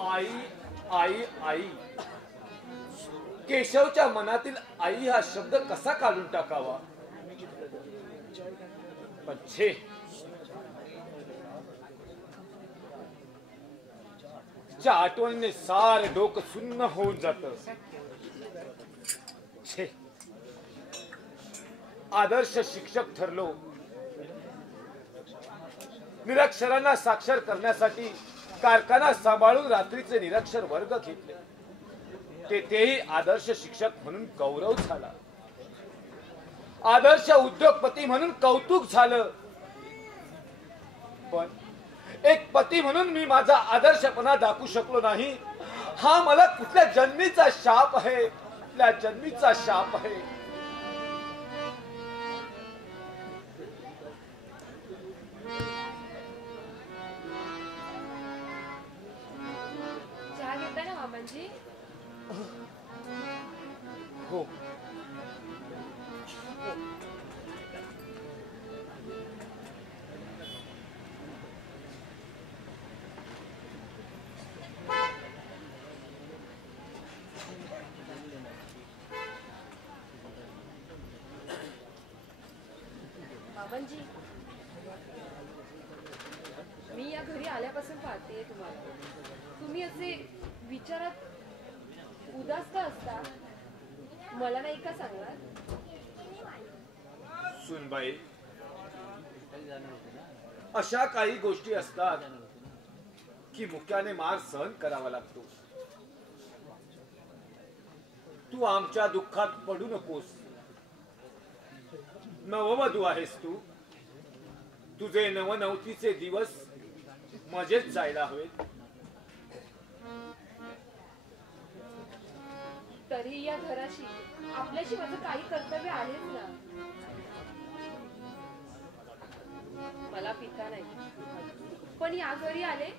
आई आई आई केशवच्या मनातील आई हा शब्द कसा काढून टाकावा? पण छे, च्या आठवणीने सारे डोकं सुन्न होऊन जात. छे, आदर्श शिक्षक ठरलो, निरक्षरांना साक्षर करण्यासाठी कारखाना सांभाळून रात्रीचे निरक्षर वर्ग घेतले. तेथेही आदर्श शिक्षक म्हणून गौरव झाला, आदर्श उद्योगपती म्हणून कौतुक झालं. पण एक पती म्हणून मी माझा आदर्शपणा दाखवू शकलो नाही. हा मला कुठल्या जन्मीचा शाप आहे, कुठल्या जन्मीचा शाप आहे. चहा घेताय ना मामांजी? हो. मामांजी, मी या घरी आल्यापासून पाहते तुम्हाला. तुम्ही असे विचारात उदास का असता? मला नाही का सांगणार? सुनबाई, अशा काही गोष्टी असतात की मुक्याने मार सहन करावा लागतो. तू आमच्या दुःखात पडू नकोस. नववधू आहेस तू. तुझे नवनवतीचे दिवस मजेत जायला हवेत. तरी या घराशी आपल्याशी माझं काही कर्तव्य आहेच ना. मला पिता नाही, पण या घरी आले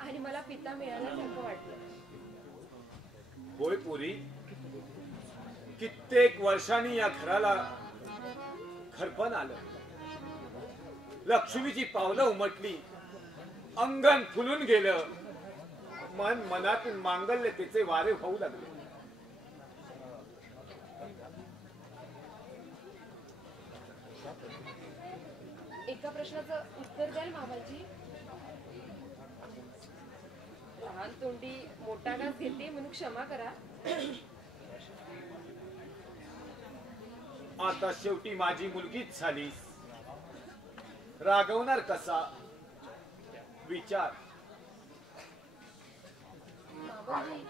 आणि मला पिता मिळाल्यासारखं वाटलं. होय पुरी, कित्येक वर्षांनी या घराला खरपण आलं. लक्ष्मीची पावलं उमटली, अंगण फुलून गेलं, मन मनातून मांगल्यतेचे वारे होऊ लागले. एका प्रश्नाचं उत्तर द्याल मामाजी? लहान तोंडी मोठा घास घेते म्हणून क्षमा करा. आता शेवटी माझी मुलगीच झालीस, रागवणार कसा? विचार. मामाजी,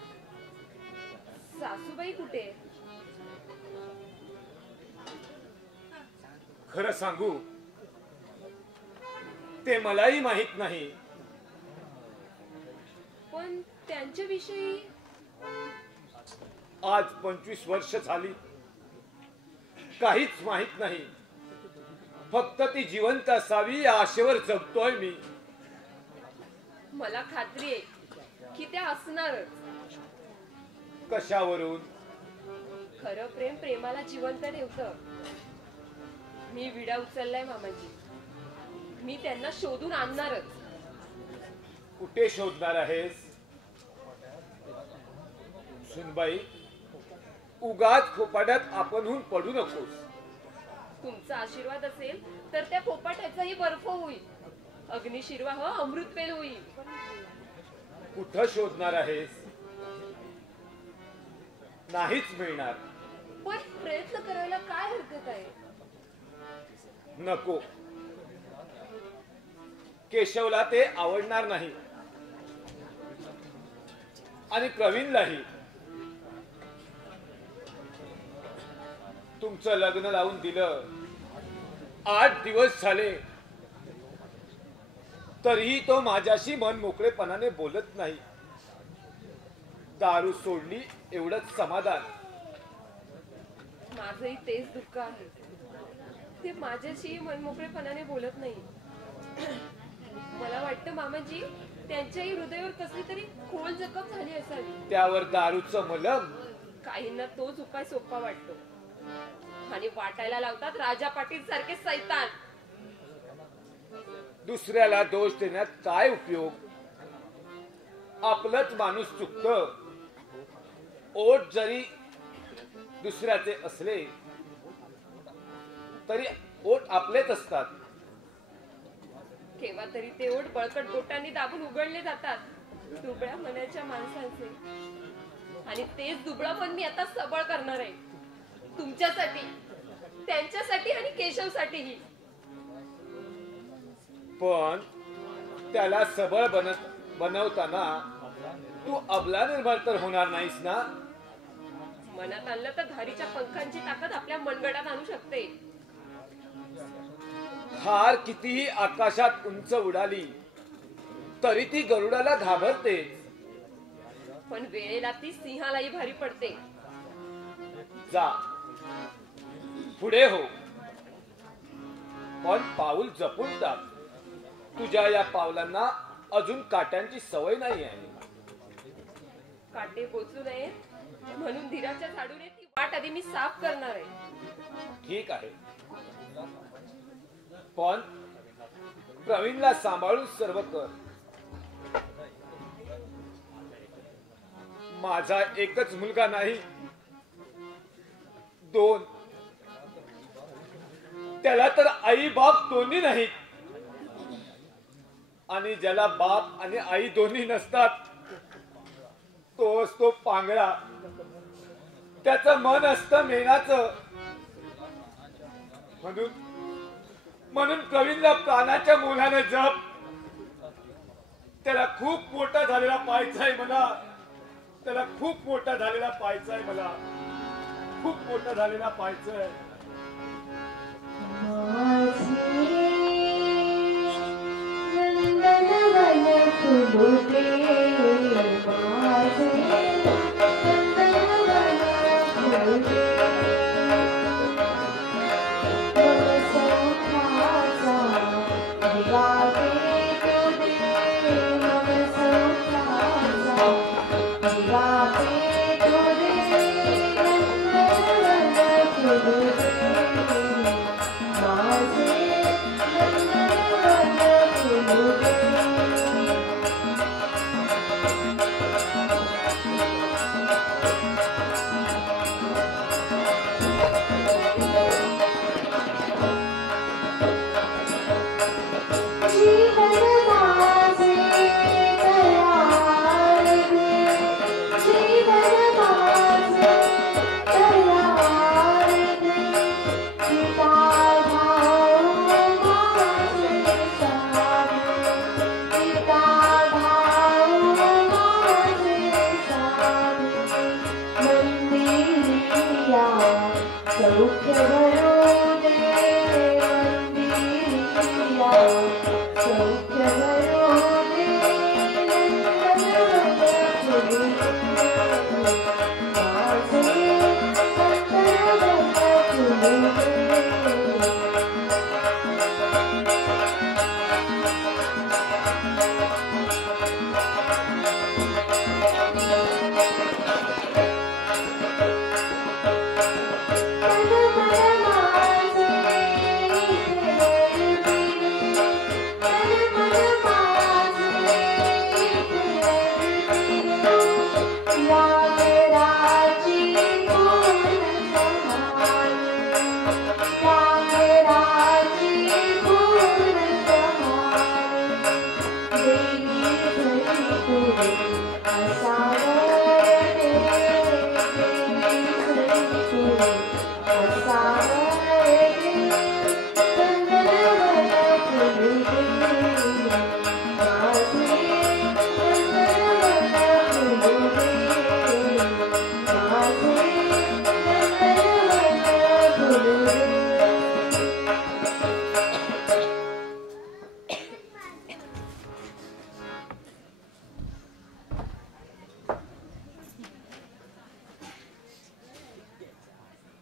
सासूबाई कुठे? खरं सांगू, ते मलाही माहित नाही. पण त्यांच्याविषयी आज 25 वर्ष झाली, काहीच माहित नाही. फक्त ती जिवंत असावी या आशेवर जगतोय मी. मला खात्री आहे की त्या असणारच. कशावरून? खरं प्रेम प्रेमाला जिवंत ठेवतं. मी विडा उचललाय मामाजी. मी त्यांना शोधून आणणारच. कुठे शोधणार आहेस? सुनबाई, उगाच खोपाड्यात आपणहून पडू नकोस. तुमचा आशीर्वाद असेल तर त्या पोपाट्याचाही बर्फ होईल, अग्निशिर्वाह अमृतवेल होईल. कुठं शोधणार आहेस? नाहीच मिळणार. पण प्रयत्न करायला काय हरकत आहे? नको, केशवला ते आवडणार नाही आणि प्रवीणलाही. तुमचं लग्न लावून दिलं, 8 दिवस झाले, तरीही तो माझ्याशी मन मोकळेपणाने बोलत नाही. दारू सोडली एवढंच समाधान. माझंही तेच दुःख आहे. ते माझ्याशी मनमोकळेपणाने बोलत नाही. मला वाटतं मामाजी, त्यांच्याही हृदयावर कसली तरी खोल जखम झाली असावी. त्यावर दारूचं मलम. काहींना तोच उपाय सोपा वाटतो आणि वाटायला लावतात राजा पाटील सारखे सैतान. दुसऱ्याला दोष देण्यात काय उपयोग? आपलंच माणूस चुकतं. ओठ जरी दुसऱ्याचे असले तरी ओठ आपलेच असतात. केव्हा तरी ते ओठ बळकट बोटांनी दाबून उघडले जातात दुबळ्या मनाच्या माणसांचे. आणि तेच दुबळापण मी आता सबळ करणार आहे, तुमच्यासाठी, त्यांच्यासाठी आणि केशवसाठीही. पण त्याला सबळ बनवताना तू अबला निर्माण तर होणार नाहीस ना. मनात आणलं तर धारीच्या पंखांची ताकद आपल्या मनगटात आणू शकते. हार कितीही आकाशात उंच उडाली तरी ती गरुडाला घाबरते. पण वेळेला ती सिंहालाही भारी पडते. जा पुढे हो, पण पाऊल जपून टाक. तुझ्या या पावलांना अजून काट्यांची सवय नाही आहे. काटे बोचू नयेत म्हणून धीराच्या झाडूने ती वाट आधी मी साफ करणार आहे. ठीक आहे, पण प्रवीणला सांभाळून सर्व कर. माझा एकच मुलगा नाही, 2. त्याला तर आई बाप दोन्ही नाहीत. आणि ज्याला बाप आणि आई दोन्ही नसतात तो असतो पांगळा. त्याचं मन असतं मेणाचं. म्हणून प्रवीणला प्राणाच्या मोलाने जप. त्याला खूप मोठा झालेला पाहायचाय मला. त्याला खूप मोठा झालेला पाहायचाय मला. खूप मोठा झालेला पाहायचाय.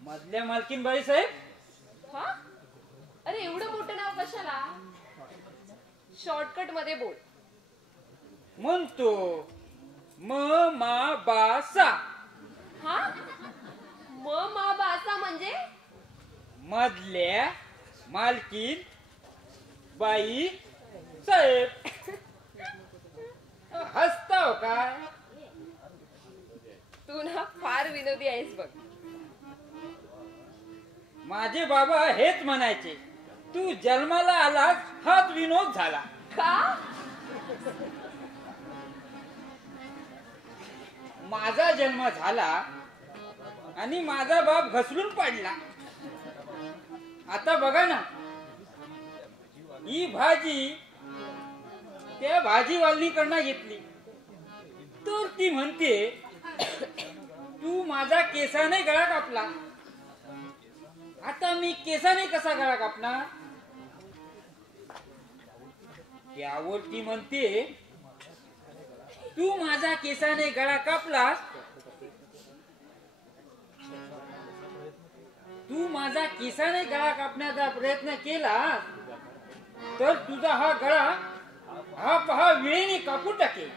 मधल्या मालकीन बाई साहेब. हा, अरे एवढं मोठं नाव कशाला? शॉर्टकट मध्ये बोल. म्हणतो म मा बा सा. हा, मा बासा म्हणजे मधल्या मालकीन बाई साहेब. हसताव का? विनोदी आहेस बघ. माझे बाबा हेच म्हणायचे, तू जन्माला आलास हाच विनोद झाला. का? माझा जन्म झाला आणि माझा बाप घसरून पडला. आता बघा ना, ही भाजी त्या भाजीवालीकडनं घेतली तर ती म्हणते, तू माझा केसाने गळा कापला. आता मी केसाने कसा गळा कापणार? त्यावर ती म्हणते, तू माझा केसाने गळा कापलास, तू माझा केसाने गळा कापण्याचा प्रयत्न केला तर तुझा हा गळा हा पहा विळेने कापून टाकेल.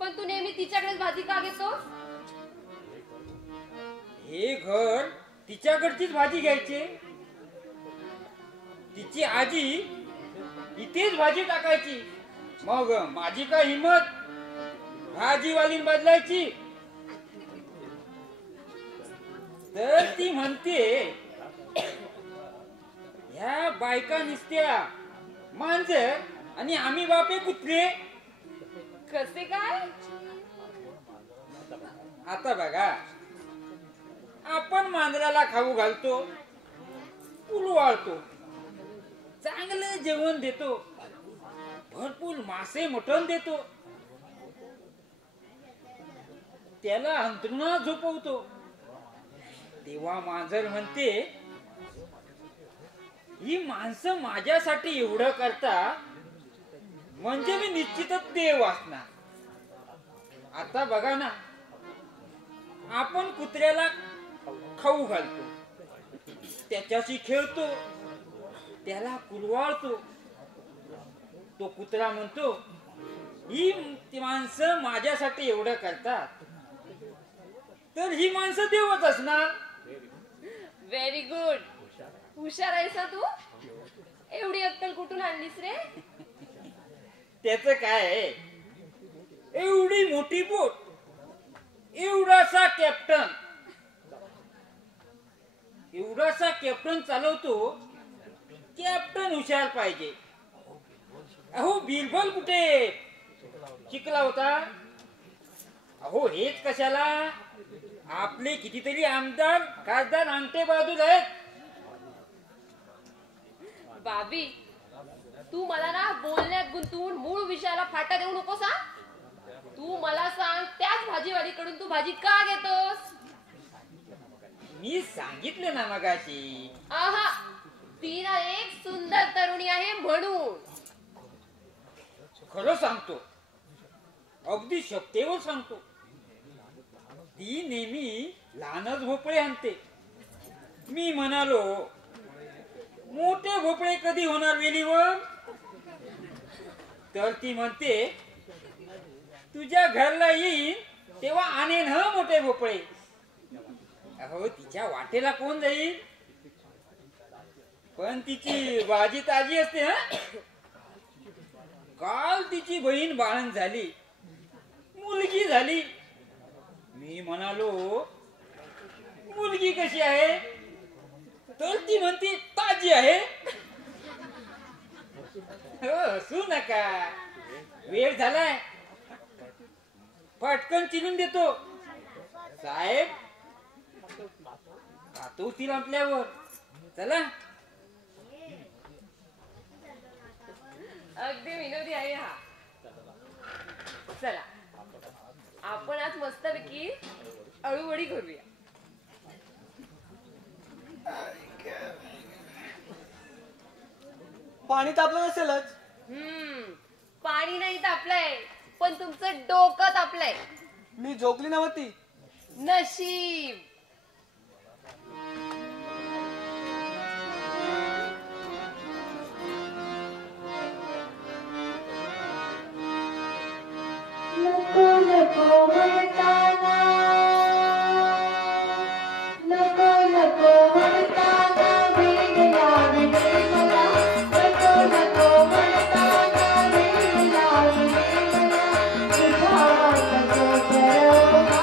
पण तू नेहमी तिच्याकडेच भाजी का घेतोस? हे घर तिच्याकडचीच भाजी घ्यायची. तिची आजी इथेच भाजी टाकायची. मग माझी काय हिंमत भाजीवाली बदलायची? तर ती म्हणते, ह्या बायका निसत्या मांजर आणि आम्ही बापे कुत्रे. कसे काय? आता बघा, आपण मांजराला खाऊ घालतो, उलवाळतो, चांगलं जेवण देतो, भरपूर मासे मटण देतो, त्याला अंथरुणात झोपवतो. तेव्हा मांजर म्हणते, ही माणसं माझ्यासाठी एवढं करता म्हणजे मी निश्चितच देव असणार. आता बघा ना, आपण कुत्र्याला खाऊ घालतो, त्याच्याशी खेळतो, त्याला कुरवाळतो. तो कुत्रा म्हणतो, ही माणसं माझ्यासाठी एवढं करतात तर ही माणसं देवच असणार. Very good. हुशार आहेस तू. एवढी अक्कल कुठून आणलीस रे? त्याच काय आहे, एवढी मोठी बोट, एवढासा कॅप्टन, एवढासा कॅप्टन चालवतो. कॅप्टन हुशार पाहिजे. अहो बिरबल कुठे शिकला होता? अहो हेच कशाला, आपले कितीतरी आमदार खासदार अंगठे बहादूर आहेत. बाबी, तू मला ना बोलण्यात गुंतवून मूळ विषयाला फाटा देऊ नकोस हा. तू मला सांग, त्याच भाजीवालीकडून तू भाजी का घेतोस? मी सांगितलं ना मगाशी. आहा, ती ना एक सुंदर तरुणी आहे म्हणून. खरं सांगतो, अगदी शक्यतेवर सांगतो, ती नेहमी लहानच भोपळे आणते. मी म्हणालो, मोठे भोपळे कधी होणार वेलीवर? तर ती म्हणते, तुझ्या घरला येईन तेव्हा आणेन ह मोठे भोपळे. अहो तिच्या वाटेला कोण जाईल? पण तिची भाजी ताजी असते. हा, काल तिची बहीण बाळण झाली, मुलगी झाली. मी म्हणालो, मुलगी कशी आहे? तर ती म्हणते, ताजी आहे. हसू नका, वेळ झालाय. पटकन चिरून देतो. साहेब खातो ती आपल्यावर. चला. अगदी विनोदी आहे हा. चला, आपण आज मस्तपैकी अळूवडी करूया. पाणी तापलं नसेलच. पाणी नाही तापलंय, पण तुमचं डोकं तापलंय. मी झोपली नव्हती. नशीब. नको नको म्हणताना, नको नको म्हणताना वेड लागले मला. नको नको म्हणताना वेड लागले मला. तुझ्या कसं करावं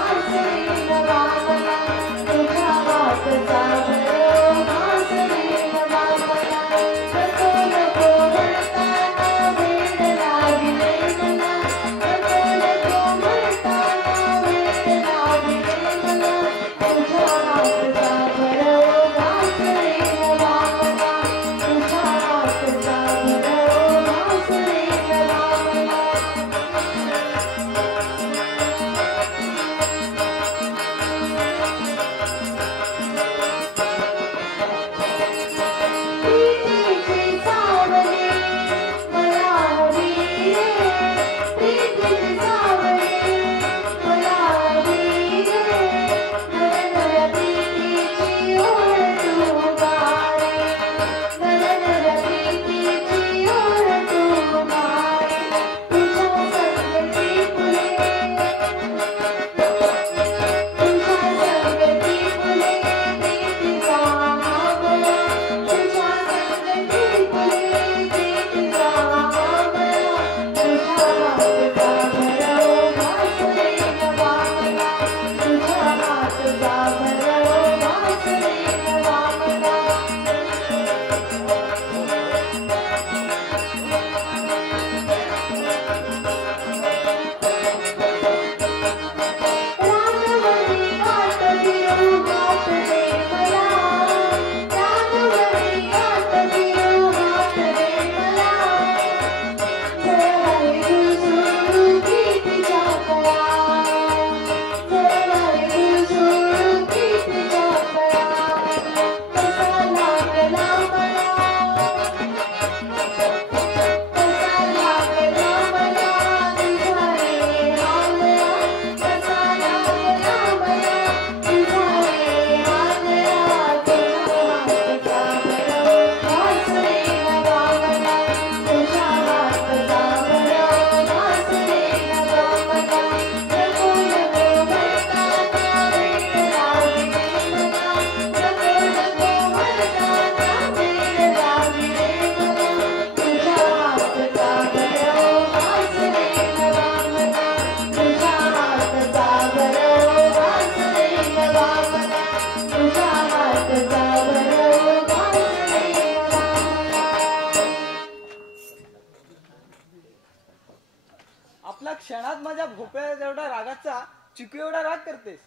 आपला क्षणात माझ्या भोपळ्या एवढा रागाचा चिकू एवढा राग करतेस.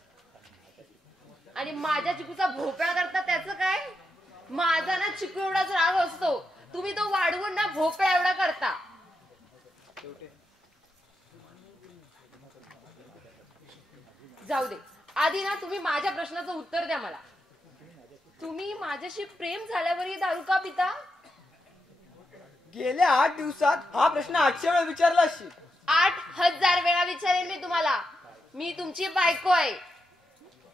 आणि माझ्या चिकूचा भोपळा करता त्याचं काय? माझा ना चिकू एवढाच राग असतो, तुम्ही तो वाढवून ना भोपळा एवढा करता. जाऊ दे, आधी ना तुम्ही माझ्या प्रश्नाचं उत्तर द्या मला. तुम्ही माझ्याशी प्रेम झाल्यावरही दारू का पिता? गेल्या 8 दिवसात हा प्रश्न 800 वेळा विचारला असशील. 8000 वेळा विचारेन मी तुम्हाला. मी तुमची बायको आहे.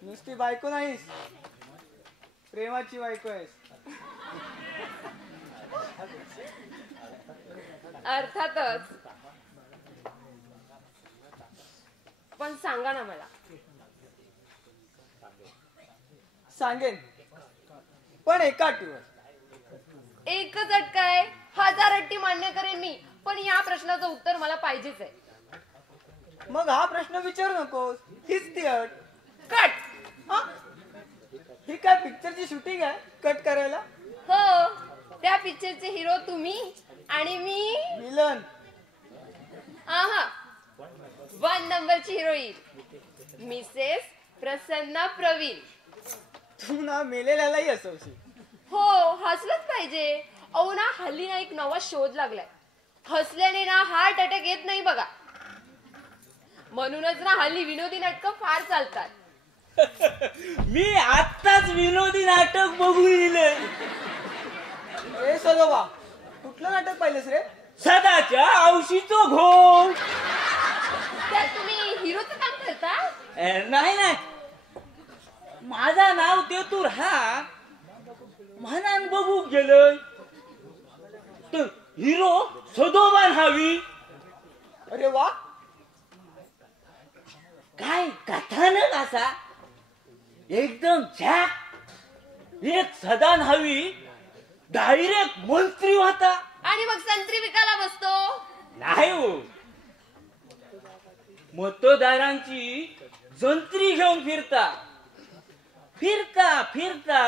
नुसती बायको नाहीस, प्रेमाची बायको आहेस. अर्थातच. पण सांगा ना मला. सांगेन, पण एका अटीवर. एकच अट काय? 1000 अट्टी मान्य करेन मी, पण या प्रश्नाचं उत्तर मला पाहिजेच आहे. मग हा प्रश्न विचारू नकोस, हीच ती अट. कट. हा? ही काय पिक्चरची शूटिंग आहे कट करायला? हो, त्या पिक्चरचे हिरो तुम्ही आणि मी विलन. आहा, 1 नंबरची हिरोईन मिसेस प्रसन्ना प्रवीण. तू ना मेलेल्यालाही असवशील. हो, हसलंच पाहिजे. अहो ना, हल्ली ना एक नवा शोध लागलाय. हसल्याने ना हार्ट अटॅक येत नाही बघा. म्हणूनच ना हल्ली विनोदी नाटकं फार चालतात. मी आत्ताच विनोदी नाटक बघून येईल. ए सलोबा, कुठलं नाटक पाहिलंस रे? सदाच्या औशीचो घोळ. त्यात तुम्ही हिरोचं काम करता? नाही नाही, माझा नाव ते तू राहा म्हणान बघू गेलोय तर हिरो सदोबान हवी. अरे वा, काय कथानक असा एकदम झॅक. एक सदान हवी डायरेक्ट मंत्री होता. आणि मग संत्री विकायला बसतो? नाही हो, मतदारांची जंत्री घेऊन फिरता फिरता फिरता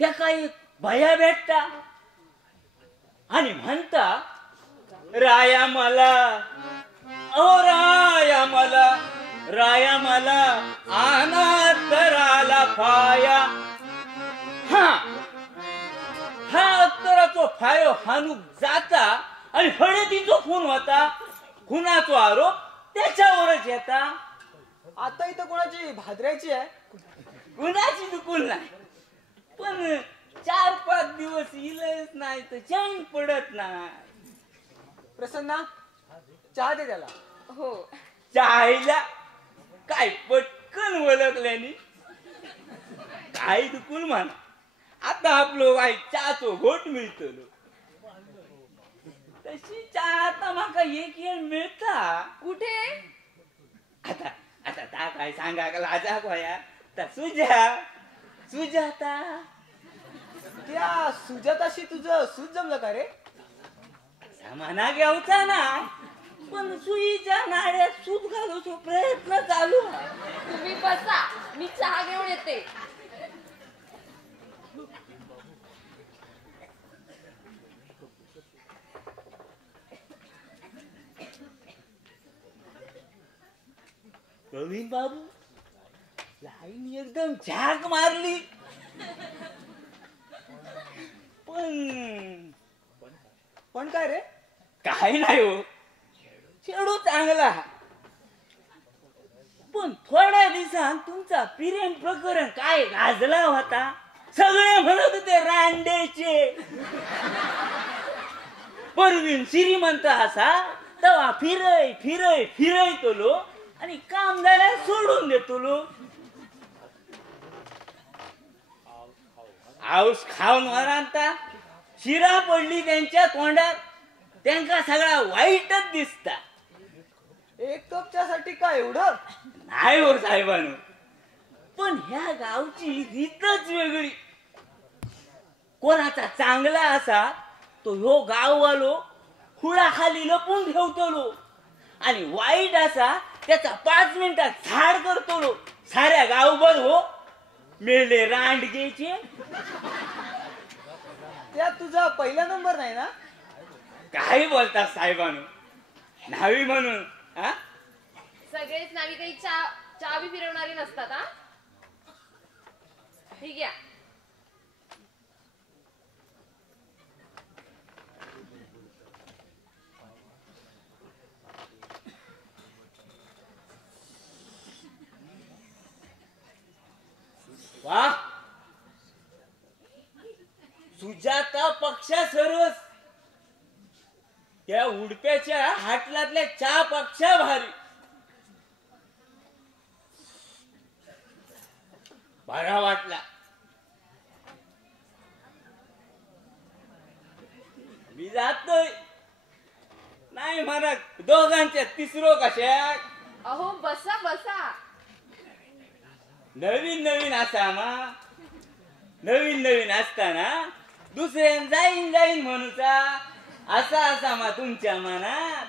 त्या काही भया भेटता आणि म्हणता, राया मला, ओ राया मला, राया मला आना तराला फाया. हा उत्तराचो फायो हानूक जाता आणि हळदीचो खून होता. खुनाचो आरोप त्याच्यावरच येता. आता इथं कोणाची भादरायची आहे? कुणाची दुकुल नाही, पण 4-5 दिवस इलच नाही तर चैन पडत नाही. प्रसन्ना, चहा दे त्याला. हो. चायला काय पटकन ओळखल्याने काय दुकुल म्हणा. आता आपलं वाई चहाचो घोट मिळतलो. तशी चहा आता माका एक येळ मिळता. कुठे? आता आता ता काय सांगा लाजा कोया तर सुजाता. त्या सुजाताशी तुझं सूज जमलं का रे? म्हणा घेऊचा ना, पण सुईच्या नाड्यात सूत घालूचा प्रयत्न चालू आहे. तुम्ही बसा, मी चहा घेऊन येते. प्रवीण बाबू लाईन एकदम झाक मारली, पण काय रे? काही नाही हो, चेडू चांगला, पण थोड्या दिवसांत तुमचा प्रेम प्रकरण काय गाजला होता. सगळे म्हणत होते रांडेचे. परवीन श्रीमंत असा तेव्हा फिरय फिरय फिरय तोलो आणि काम झाल्या सोडून देतो लो. आऊस खाऊन वरांता शिरा पडली त्यांच्या तोंडात. त्यांका सगळा वाईटच दिसता. एक कप साठी काय एवढं? नाही हो साहेबांनो, पण ह्या गावची रीतच वेगळी. कोणाचा चांगला असा तो ह्यो गाववालो हुळाखाली लपून ठेवतो आणि वाईट असा त्याचा 5 मिनिटात झाड करतो. साऱ्या गावभर हो मेले रांडगेचे. त्यात तुझा पहिला नंबर नाही ना? काही बोलतात साहेबांनो, न्हावी म्हणून. हा, सगळेच नावी काही चहा बी फिरवणारी नसतात. हा, ठीक आहे. वा, सुजाता पक्षा सरस त्या उडप्याच्या हाटलातल्या चहा पक्षा भारी. बरा वाटला. मी जातोय. नाही म्हणा दोघांच्या तिसरो कशात. अहो बसा बसा. नवीन नवीन असा मा, नवीन नवीन असताना दुसऱ्यान जाईन जाईन म्हणूचा असा असा मा तुमच्या मनात.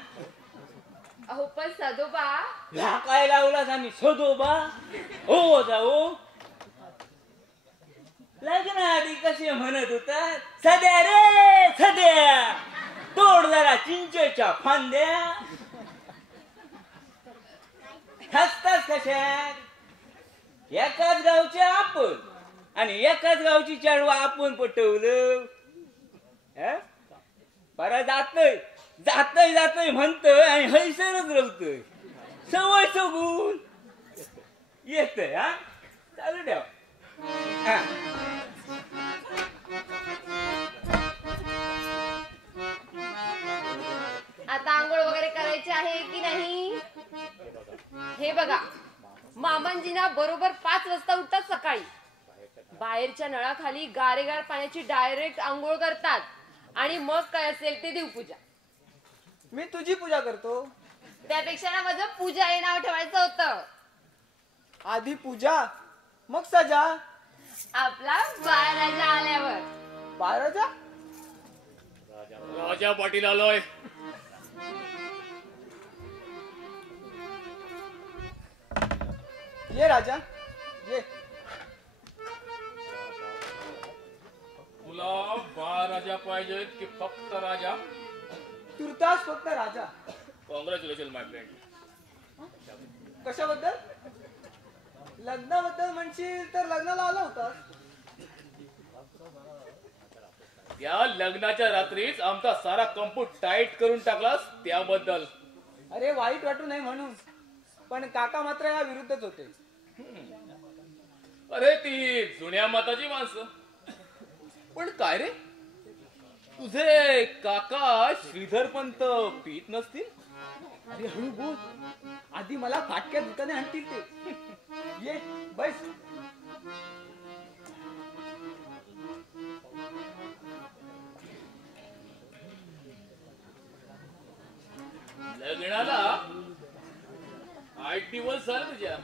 अहो पण सदोबा, ह्या काय लावलास आम्ही सदोबा. हो जाऊ लग्नाआधी कसे म्हणत होता, सध्या रे सध्या तोड जरा चिंचेच्या फांद्या. हसताच कशात. एकाच गावचे आपण आणि एकाच गावची चढवा आपण पटवलं. बरं जातय जातय जातय म्हणतोय आणि हैसरच रवतोय. सवय सगून येतय. हा, चालू ठेवा. आता आंघोळ वगैरे करायची आहे की नाही? हे बघा, मामांजीना बरोबर 5 वाजता उठतात सकाळी. बाहेरच्या नळाखाली गारेगार पाण्याची डायरेक्ट आंघोळ करतात आणि मग काय असेल ते देवपूजा. मी तुझी पूजा करतो. त्यापेक्षा ना माझं पूजा हे नाव ठेवायचं होतं. आधी पूजा मग सजा. आपला बाळराजा आल्यावर. बाळराजा? राजा पाटील आलोय. ये राजा ये. तुला राजा पाहिजे की फक्त राजा? तुर्तास फक्त राजा. कॉंग्रॅच्युलेशन माय फ्रेंड. कशाबद्दल? लग्नाबद्दल म्हणशील तर लग्नाला आला होता. या लग्नाच्या रात्रीच आमचा सारा कंपूट टाईट करून टाकलास त्याबद्दल. अरे वाईट वाटू नये म्हणून, पण काका मात्र या विरुद्धच होते. अरे ती जुन्या मताची माणसं. पण काय रे, तुझे काका श्रीधर पंत पीत नसतील? अरे हळू बोल, आधी मला फाटक्या दुकाने आणतील ते. ये बस. लग्नाला 8 दिवस झाले तुझ्या.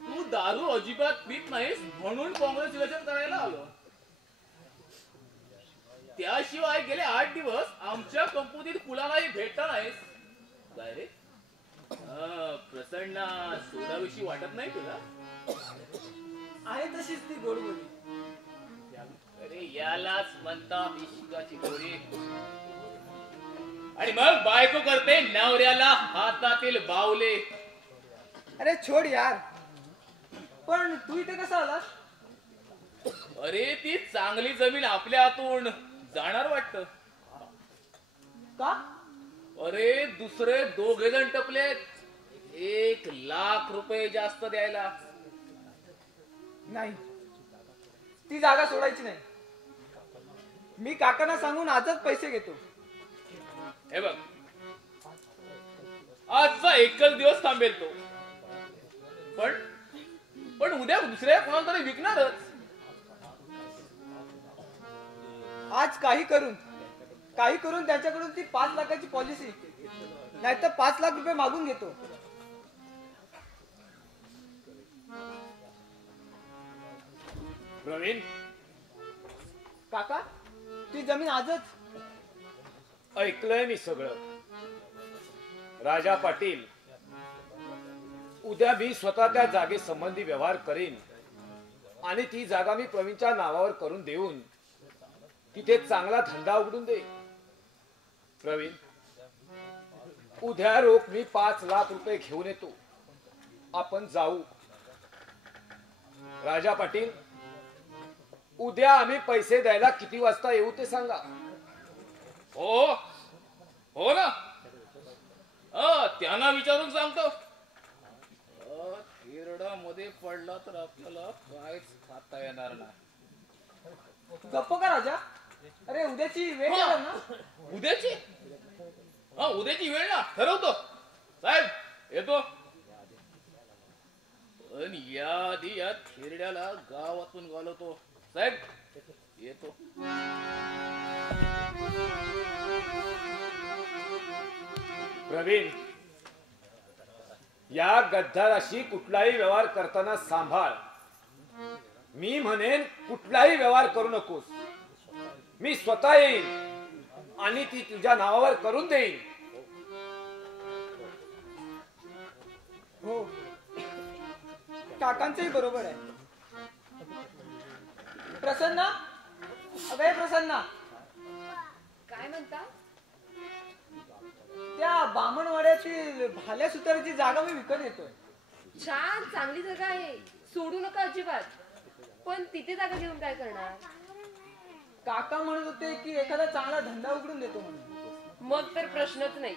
तू दारू अजिबात पीत नाहीस म्हणून कॉंग्रॅच्युलेशन करायला आलो. त्याशिवाय गेले 8 दिवस आमच्या कंपनीत कुणालाही भेटला नाहीस. काय रे? प्रसन्ना सोडाविषयी वाटत नाही तुला? आहे तशीच ती गोड बोली. अरे यालाच म्हणतात इश्काची गोडी. आणि मग बायको करते नवऱ्याला हातातील बावले. अरे छोड यार. पण तू इथे कसा आलास? अरे ती चांगली जमीन आपल्या हातून जाणार वाटत. का? अरे दुसरे 2 जण टपलेत 1,00,000 जास्त द्यायला. नाही, ती जागा सोडायची नाही. मी काकांना सांगून आजच पैसे घेतो. हे बघ, आजचा एकच दिवस थांबेल तो. पण उद्या दुसऱ्या कोणाला तरी विकणारच. आज काही करून त्याच्याकडून ती 5 लाखाची पॉलिसी नाहीतर 5 लाख रुपये मागून घेतो. प्रवीण, काका, ती जमीन आजच. ऐकलंय मी सगळं. राजा पाटील, उद्या मी स्वतः त्या जागे संबंधी व्यवहार करीन आणि ती जागा मी प्रवीणच्या नावावर करून देऊन तिथे चांगला धंदा उघडून दे. प्रवीण, उद्या रोख मी 5 लाख रुपये घेऊन येतो. आपण जाऊ. राजा पाटील, उद्या आम्ही पैसे द्यायला किती वाजता येऊ ते सांगा. हो ना. त्यांना विचारून सांगतो. हिरडा मध्ये पडला तर आपल्याला काहीच खाता येणार नाही. गप्प का राजा? अरे उद्याची वेळ आहे ना. उद्याची? उद्याची वेळ ना ठरवतो. साहेब येतो. पण याआधी या हिरड्याला गावातून घालवतो. साहेब येतो. प्रवीण, या गद्दाराशी कुठलाही व्यवहार करताना सांभाळ. मी म्हणेन कुठलाही व्यवहार करू नकोस. मी स्वतः येईन आणि ती तुझ्या नावावर करून देईन. हो, काकांचंही बरोबर आहे. प्रसन्ना, अगं प्रसन्ना, काय म्हणता? त्या बामणवाड्याची भाल्या सुताराची जागा मी विकत येतोय. छान, चांगली जागा आहे, सोडू नका अजिबात. पण तिथे जागा घेऊन काय करणार? काका म्हणत होते की एखादा चांगला धंदा उघडून देतो म्हणून. मग तर प्रश्नच नाही.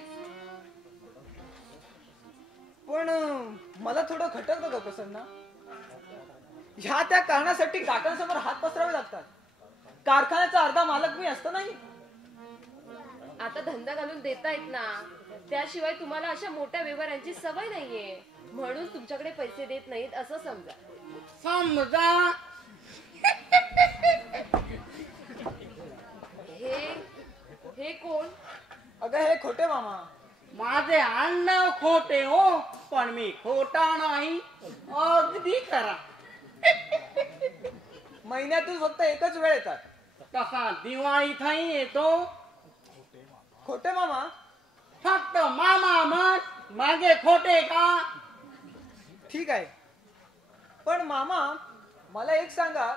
पण मला थोडं खटकतं का प्रसन्ना? ह्या त्या कारणासाठी काकांसमोर हात पसरावे लागतात. कारखान्याचा अर्धा मालक मी असतो नाही. आता धंदा घालून देतायत ना, त्याशिवाय तुम्हाला अशा मोठ्या व्यवहारांची सवय नाहीये, म्हणून तुमच्याकडे पैसे देत नाहीत असं समजा. समजा हे कोण? अगं हे खोटे मामा. माझे आडनाव खोटे हो, पण मी खोटा नाही. अगदी खरा. महिन्यातून फक्त एकच वेळ येतात. तसा दिवाळीतही येतो. खोटे मामा. फक्त मामा म्हण, मागे खोटे का? ठीक आहे. पण मामा, मला एक सांगा,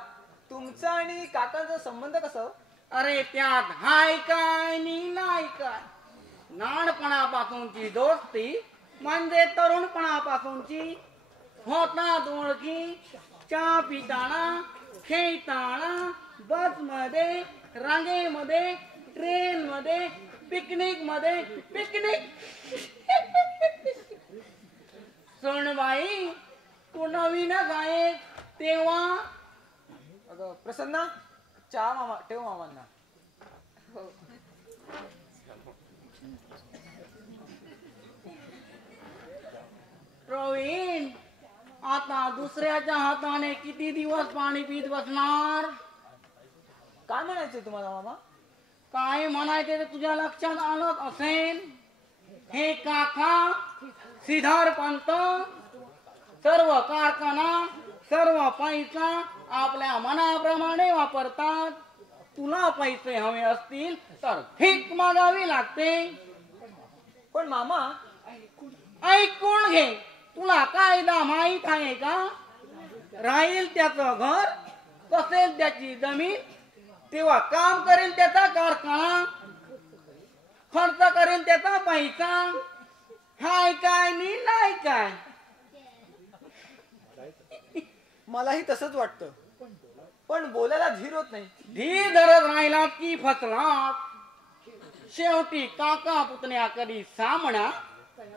तुमचा आणि काकांचा संबंध कसा? अरे त्यात हाय काय आणि नाही काय. लहानपणापासूनची दोस्ती म्हणजे तरुणपणापासूनची. होतात ओळखी चहा पिताना, खेळताना, बस मध्ये, रांगेमध्ये, ट्रेन मध्ये, पिकनिक मध्ये. सोनबाई, तू नवीनच आहे तेव्हा. अगं प्रसन्ना, चहा मामा ठेव मामांना. प्रवीण, आता दुसऱ्याच्या हाताने किती दिवस पाणी पीत बसणार? काय म्हणायचंय तुम्हाला मामा? काय म्हणायचे ते तुझ्या लक्षात आलं असेल. हे काका सिद्धार्थ पंत सर्व कारखाना, सर्व पैसा आपल्या मनाप्रमाणे वापरतात. तुला पैसे हवे असतील तर भीक मागावी लागते. पण मामा, ऐकून घे, तुला कायदा माहित आहे का? राहील त्याचं घर, कसेल त्याची जमीन, तेव्हा काम करेल त्याचा कारखाना, खर्च करेल त्याचा पैसा. हाय काय नी नाही काय. मलाही तसंच वाटतं, पण बोलायला धीर होत नाही. धीर धरत राहिला की फसला. शेवटी काका पुतण्या कधी सामना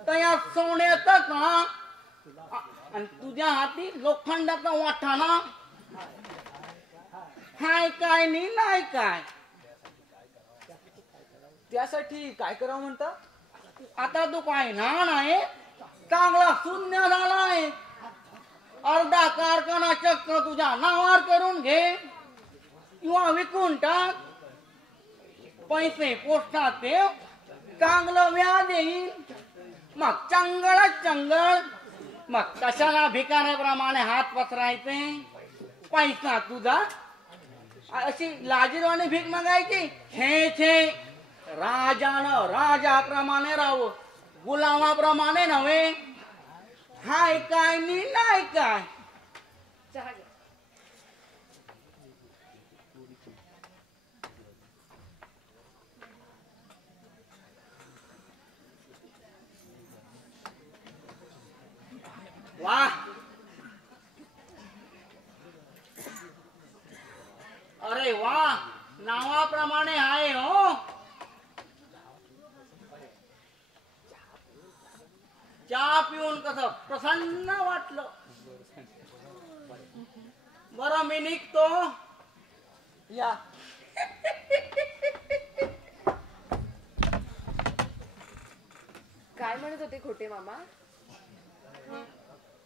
तया सोन्याचा का आणि तुझ्या हाती लोखंडाचा वाटाणा. हाय काय नी नाही काय. त्यासाठी काय करावं म्हणता? आता तू काय लहान आहे, चांगला शून्य झाला आहे. अर्धा कारखाना चक्क तुझ्या नावावर करून घे किंवा विकून टाक. पैसे पोस्टात ठेव, चांगलं व्याज येईल. मग चंगळच चंगळ. मग कशाला भिकाऱ्याप्रमाणे हात पसरायचे? पैसा तुझा, अशी लाजीरवाणी भीक मागायची? छे छे. राजानं राजाप्रमाणे राहावं, गुलामाप्रमाणे नव्हे. हाय काय नी नाही काय. चहा घ्या. वा, अरे वा, नावाप्रमाणे आहे हो. चहा पिऊन कसं प्रसन्न वाटलं. बरं मी निघतो. या. काय म्हणत होते खोटे मामा?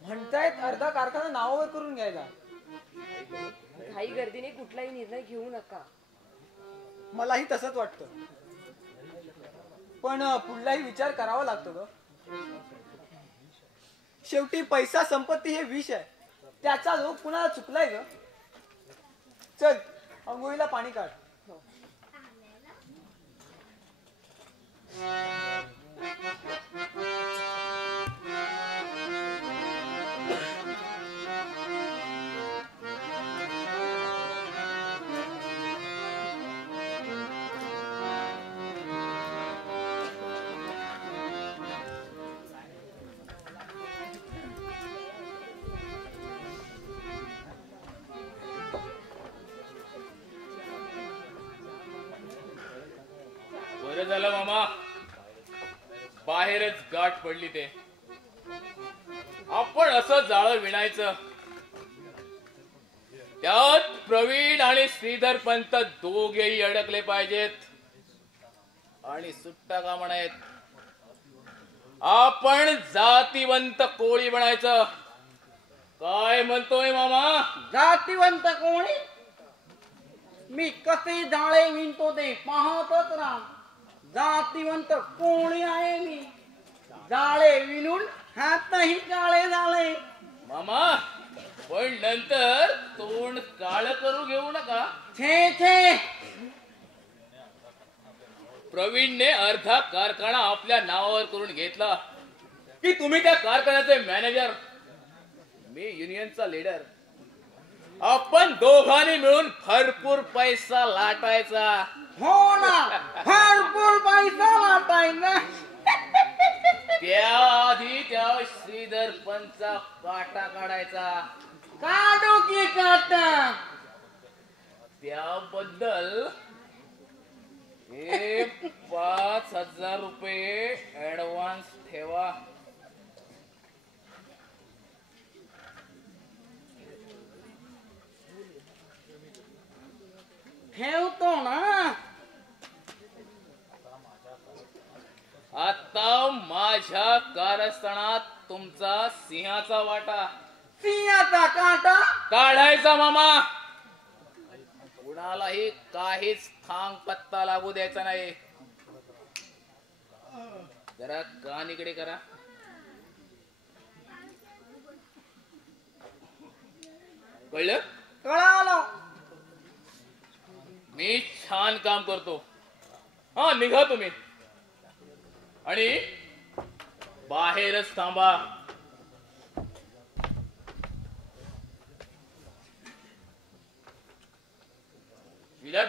म्हणतायत अर्धा कारखाना नावावर करून घ्यायला. घाई गर्दीने कुठलाही निर्णय घेऊ नका. मलाही तसंच वाटतं, पण पुढलाही विचार करावा लागतो ग. शेवटी पैसा संपत्ती हे विष आहे, त्याचा लोक कुणाला चुकलाय ग. चल, अंघोळीला पाणी काढ. बरं झालं मामा, बाहेरच गाठ पडली. ते आपण असं जाळं विणायचं, त्यात प्रवीण आणि श्रीधर पंत दोघेही अडकले पाहिजेत आणि सुट्टा का म्हणायत. आपण जातीवंत कोळी बनायचं. काय म्हणतोय मामा? जातीवंत कोणी? मी कसे जाळे विणतो ते पाहतच राहा. जातीवंत कोणी आहे मी? जाळे विणून हातही काळे झाले. मामा, पण नंतर तोंड काळ करू घेऊ नका. छे छे. प्रवीणने अर्धा कारखाना आपल्या नावावर करून घेतला की तुम्ही त्या कारखान्याचे मॅनेजर, मी युनियनचा लीडर. आपण दोघांनी मिळून भरपूर पैसा लाटायचा. हो ना, भरपूर पैसा लाटायचा. त्याआधी त्या श्रीधर पंचा काटा काढायचा. काढू की काटा? त्याबद्दल हे 5,000 रुपये ऍडव्हान्स ठेवा. ठेवतो ना. आता माझ्या कारस्थानात तुमचा सिंहाचा वाटा. सिंहाचा काटा काढायचा मामा. कुणालाही काहीच थांग पत्ता लागू द्यायचा नाही. जरा कान इकडे करा. कळलं? कळालं. मी छान काम करतो. हा निघा तुम्ही आणि बाहेरच थांबा.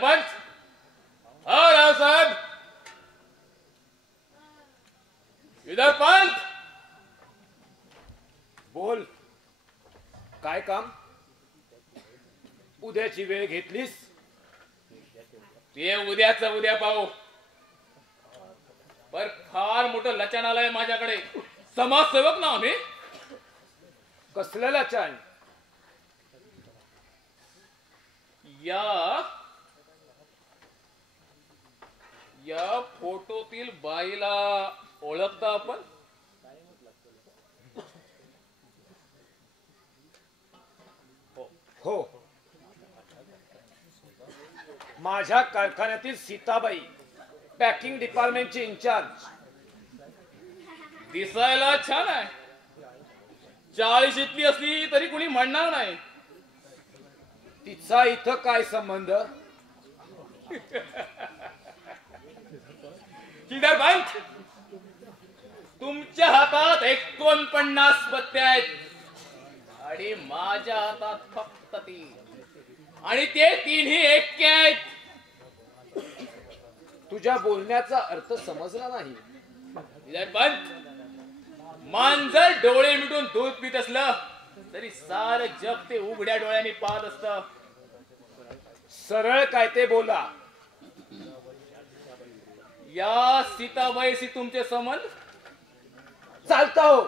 पंच, हा रावसाहेब, पंच. बोल, काय काम? उद्याची वेळ घेतलीस? ते उद्याच उद्या पाहू. पर फार मोठं लचण आलंय माझ्याकडे. समाजसेवक ना आम्ही. कसलं लचाण? या फोटोतील बाईला ओळखता आपण? हो, माझ्या कारखान्यातील सीताबाई, पॅकिंग डिपार्टमेंटची इन्चार्ज. दिसायला छान आहे. 40शीतली असली तरी कुणी म्हणणार नाही. तिचा इथं काय संबंध? पंच, तुमच्या हातात 49 पत्ते आहेत आणि माझ्या हातात फक्त 3, आणि ते 3ही एक्के आहेत. तुझ्या बोलण्याचा अर्थ समजला नाही. पंच, मांजर डोळे मिटून दूध पित असलं तरी सारं जग ते उघड्या डोळ्यांनी पाहत असत. सरळ काय ते बोला. या सीताबाईशी तुमचे संबंध? चालता हो.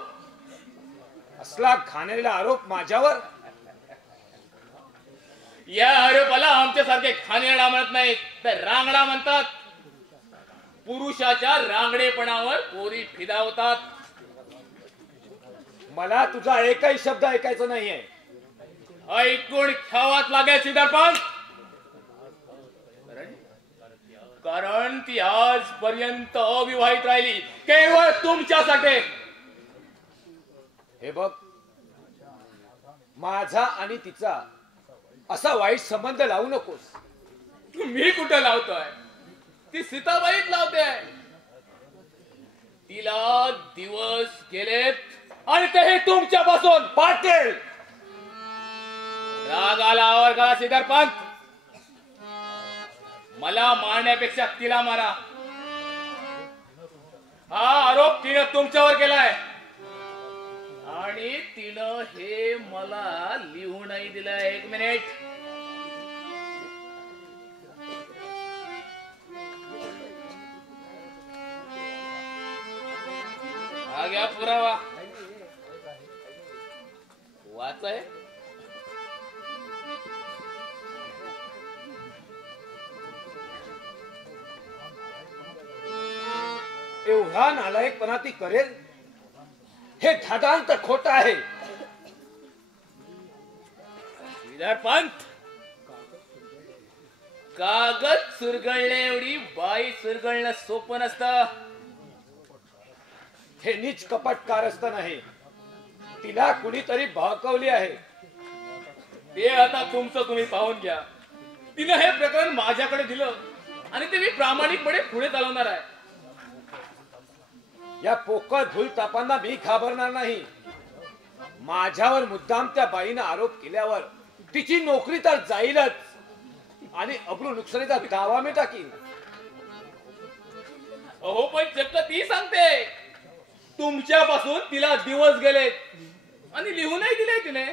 असला घाणेरडा आरोप माझ्यावर? या आरोपाला आमच्यासारखे खानेरडा म्हणत नाहीत, तर रांगडा म्हणतात. पुरुषाच्या रांगडेपणावर पोरी फिदावतात. मला तुझा एकही शब्द ऐकायचा नाहीये. ऐकून घ्यावाच लागेल सिद्धार्थ, कारण ती आजपर्यंत अविवाहित राहिली केवळ तुमच्यासाठी. हे बघ, माझा आणि तिचा असा वाईट संबंध लावू नकोस. मी कुठं लावतोय? ती सीताबाईच लावते. तिला दिवस गेलेत आणि तेही तुमच्यापासून. पाटील, राग आला आवर का सिद्धार्थ? मला मारण्यापेक्षा तिला मारा. हा आरोप तिनं तुमच्यावर केलाय आणि तिनं हे मला लिहूनही दिलंय. 1 मिनिट. हा घ्या पुरावा. वाचाय. एवढा नालायकपणा ती करेल हे धादांत खोट आहे. पंत, कागद सुरगळणे एवढी बाई सुरगळणं सोपं नसतं. हे नीच कपटकार असत नाही. तिला कुणीतरी भाकवली आहे. ते आता तुमचं तुम्ही पाहून घ्या. तिनं हे प्रकरण माझ्याकडे दिलं आणि ते मी प्रामाणिकपणे पुढे चालवणार आहे. या पोकळ भूलतापांना मी घाबरणार नाही. माझ्यावर मुद्दाम त्या बाईनं आरोप केल्यावर तिची नोकरी तर जाईलच आणि अब्रू नुकसानीचा दावा मी टाकीन. अहो पण चक्क ती सांगते तुमच्यापासून तिला दिवस गेलेत आणि लिहूनही दिले तिने.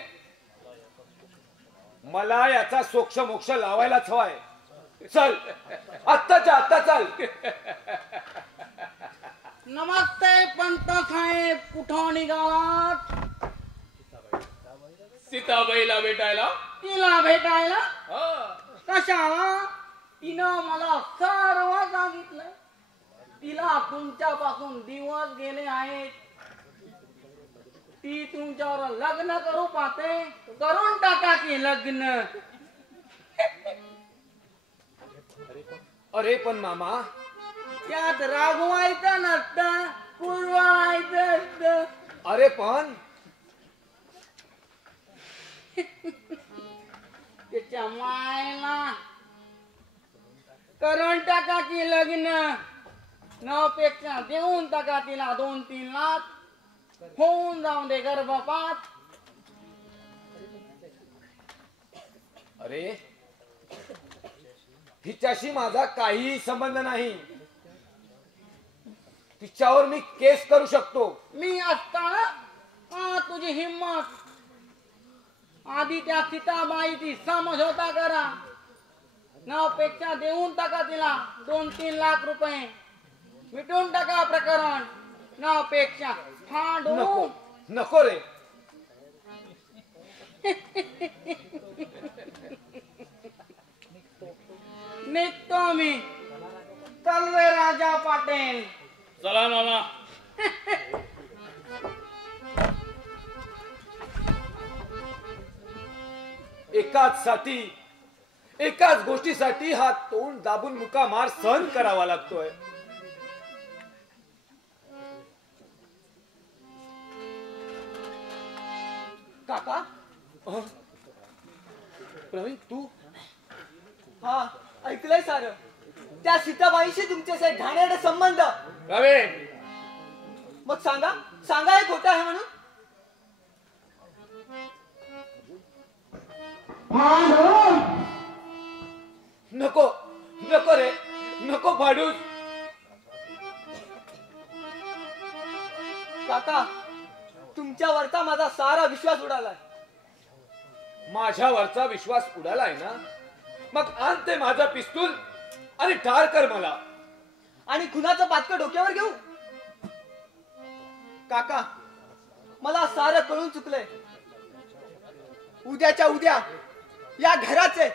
मला याचा सोक्ष मोक्ष लावायलाच हवाय. चल, आत्ताच्या आत्ता चल. नमस्ते पंत साहेब, कुठं निघालात? सीताबाईला भेटायला. तिला भेटायला? हा. कशाला? तिनं मला सर्व सांगितलं. तिला तुमच्यापासून दिवस गेले आहेत. ती तुमच्यावर लग्न करू पाहते. करून टाका की लग्न. अरे पण मामा, त्यात रागवायचं नसतं, पुरवायचं असतं. अरे पण त्याच्या मायला करून टाका की लग्न 9 पेक्षा देऊन टाका तिला 2-3 लाख होऊन जाऊन दे गर्भपात. अरे हिच्याशी माझा काहीही संबंध नाही. तिच्यावर मी केस करू शकतो. मी असताना तुझी हिम्मत. आधी त्या सीताबाईची समझोता करा. 9 पेक्षा देऊन टाका तिला 2-3 लाख रुपये. मिटून टाका प्रकरण. 9 पेक्षा नको फाडू. नको रे. निघतो मी. चाललोय राजा पाटील. चला मामा. एकाच गोष्टीसाठी हा तोंड दाबून मुका मार सहन करावा लागतोय. काका प्रवीण तू हा ऐकलंय सारं. त्या सीताबाईशी तुमचे घाणेरडे संबंध. प्रवीण मग सांगा सांगा हे खोटं आहे म्हणून. नको नको रे नको फाडूस. काका तुमच्यावरचा माझा सारा विश्वास उडालाय. माझ्यावरचा विश्वास उडालाय ना. मग आण ते माझा पिस्तूल आणि ठार कर मला. आणि खुनाचं पातकं डोक्यावर घेऊ. काका मला सारं कळून चुकलंय. उद्याच्या उद्या या घराचे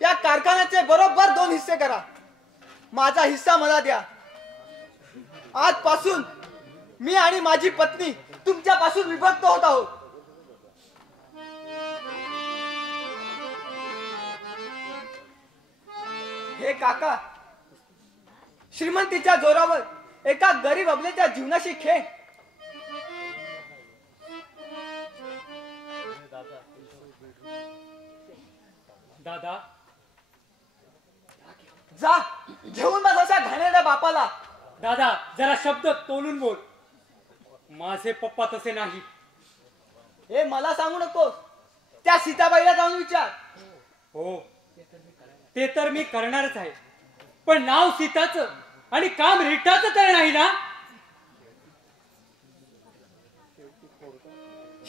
या कारखान्याचे बरोबर 2 हिस्से करा. माझा हिस्सा मला द्या. आजपासून मी आणि माझी पत्नी तुमच्यापासून विभक्त होत आहोत. हे काका श्रीमंतीच्या जोरावर एका गरीब अबलेच्या जीवनाशी खेळ. दादा जा घेऊन बस अशा घाणेरड्या बापाला. दादा जरा शब्द तोलून बोल. माझे पप्पा तसे नाही. हे मला सांगू नकोस. त्या सीताबाईला जाऊन विचार. हो ते तर मी करणारच आहे. पण नाव सीताचं आणि काम रिटाचं तर नाही ना.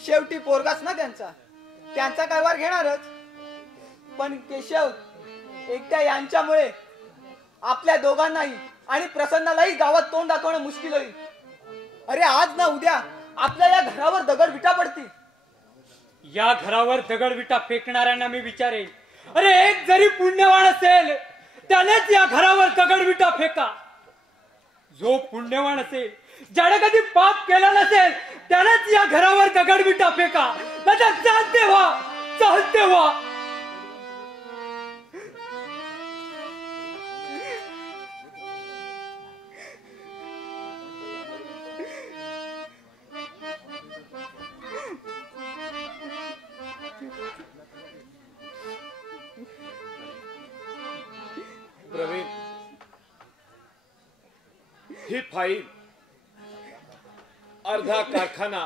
शेवटी पोरगाच ना त्यांचा कारभार घेणारच. पण केशव एकट्या यांच्यामुळे आपल्या दोघांनाही आणि प्रसन्नालाही गावात तोंड दाखवणं मुश्किल होईल. अरे आज ना उद्या आपल्या या घरावर दगड विटा पडतील. या घरावर दगडविटा फेकणाऱ्यांना मी विचारेन. अरे एक जरी पुण्यवान असेल त्यानेच या घरावर दगडविटा फेका. जो पुण्यवान असेल ज्याने कधी पाप केला नसेल त्यानेच या घरावर दगडविटा फेका. नाहीतर चालते व्हा. प्रवीण ही फाईल अर्धा कारखाना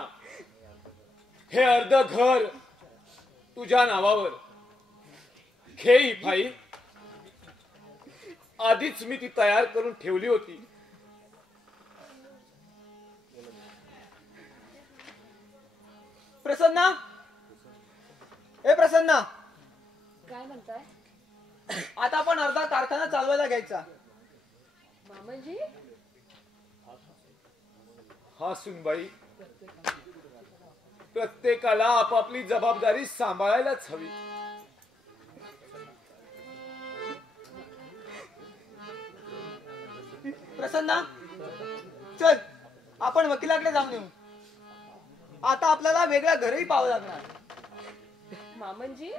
हे अर्ध घर तुझ्या नावावर. घे ही फाईल. आधीच मी ती तयार करून ठेवली होती. प्रसन्ना ए प्रसन्ना काय म्हणताय आता आपण अर्धा कारखाना चालवायला घ्यायचा. मामाजी. हा सुनबाई प्रत्येकाला आपापली जबाबदारी सांभाळायलाच हवी. प्रसन्ना चल आपण वकिलाकडे जाऊन येऊ. आता आपल्याला वेगळं घरही पाहावं लागणार. मामनजी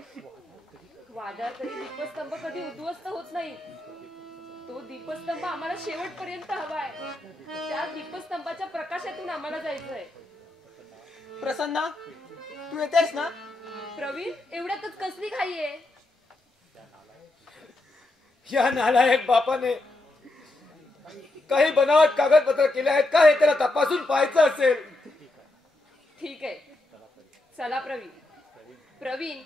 वाड्यात तरी दीपस्तंभ कधी उद्ध्वस्त होत नाही. तो दीपस्तंभ आम्हाला शेवटपर्यंत हवाय. त्या दीपस्तंभाच्या प्रकाशातून आम्हाला जायचंय. प्रसन्ना तू येतेस ना. प्रवीण एवढ्यातच कसली घाई आहे. या नालायक बापाने काही बनावट कागदपत्र केले आहेत का हे त्याला तपासून पाहायचं असेल. ठीक आहे, चला प्रवीण. प्रवीण,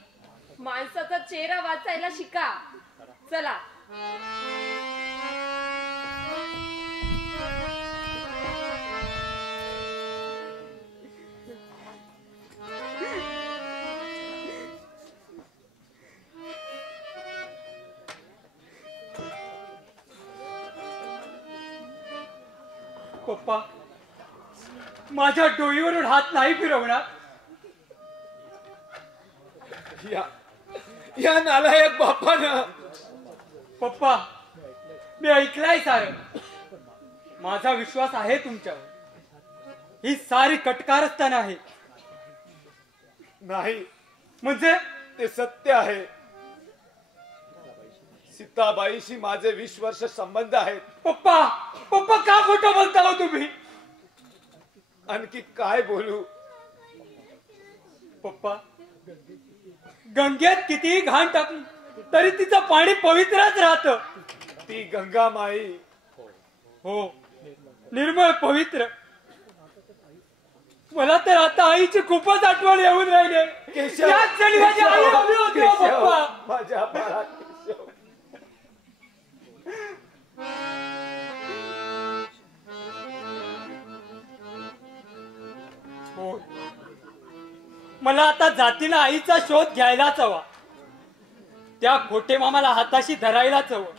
माणसाचा चेहरा वाचायला शिका. चला. पप्पा, माझ्या डोईवरून हात नाही फिरवणार. या नालायक बापानं. पप्पा, मी ऐकलाय सारं. माझा विश्वास आहे तुमच्यावर. ही सारी कटकारस्थान आहे. नाही, म्हणजे ते सत्य आहे. सीताबाईशी माझे 20 वर्ष संबंध आहेत. पप्पा, पप्पा का खोटं बोलता हो तुम्ही? आणखी काय बोलू? पप्पा, गंगेत कितीही घाण टाकली तरी तिचं पाणी पवित्रच राहतं. ती गंगा माई. हो, निर्मळ पवित्र. मला तर आता आईची खूपच आठवण येऊन राहिले. केशव, याच क्षणी माझी आई आली होती हो केशव, पप्पा. माझ्या बाळा केशव. हो, मला आता जातीनं आईचा शोध घ्यायलाच हवा. त्या खोटे मामाला हाताशी धरायलाच हवं.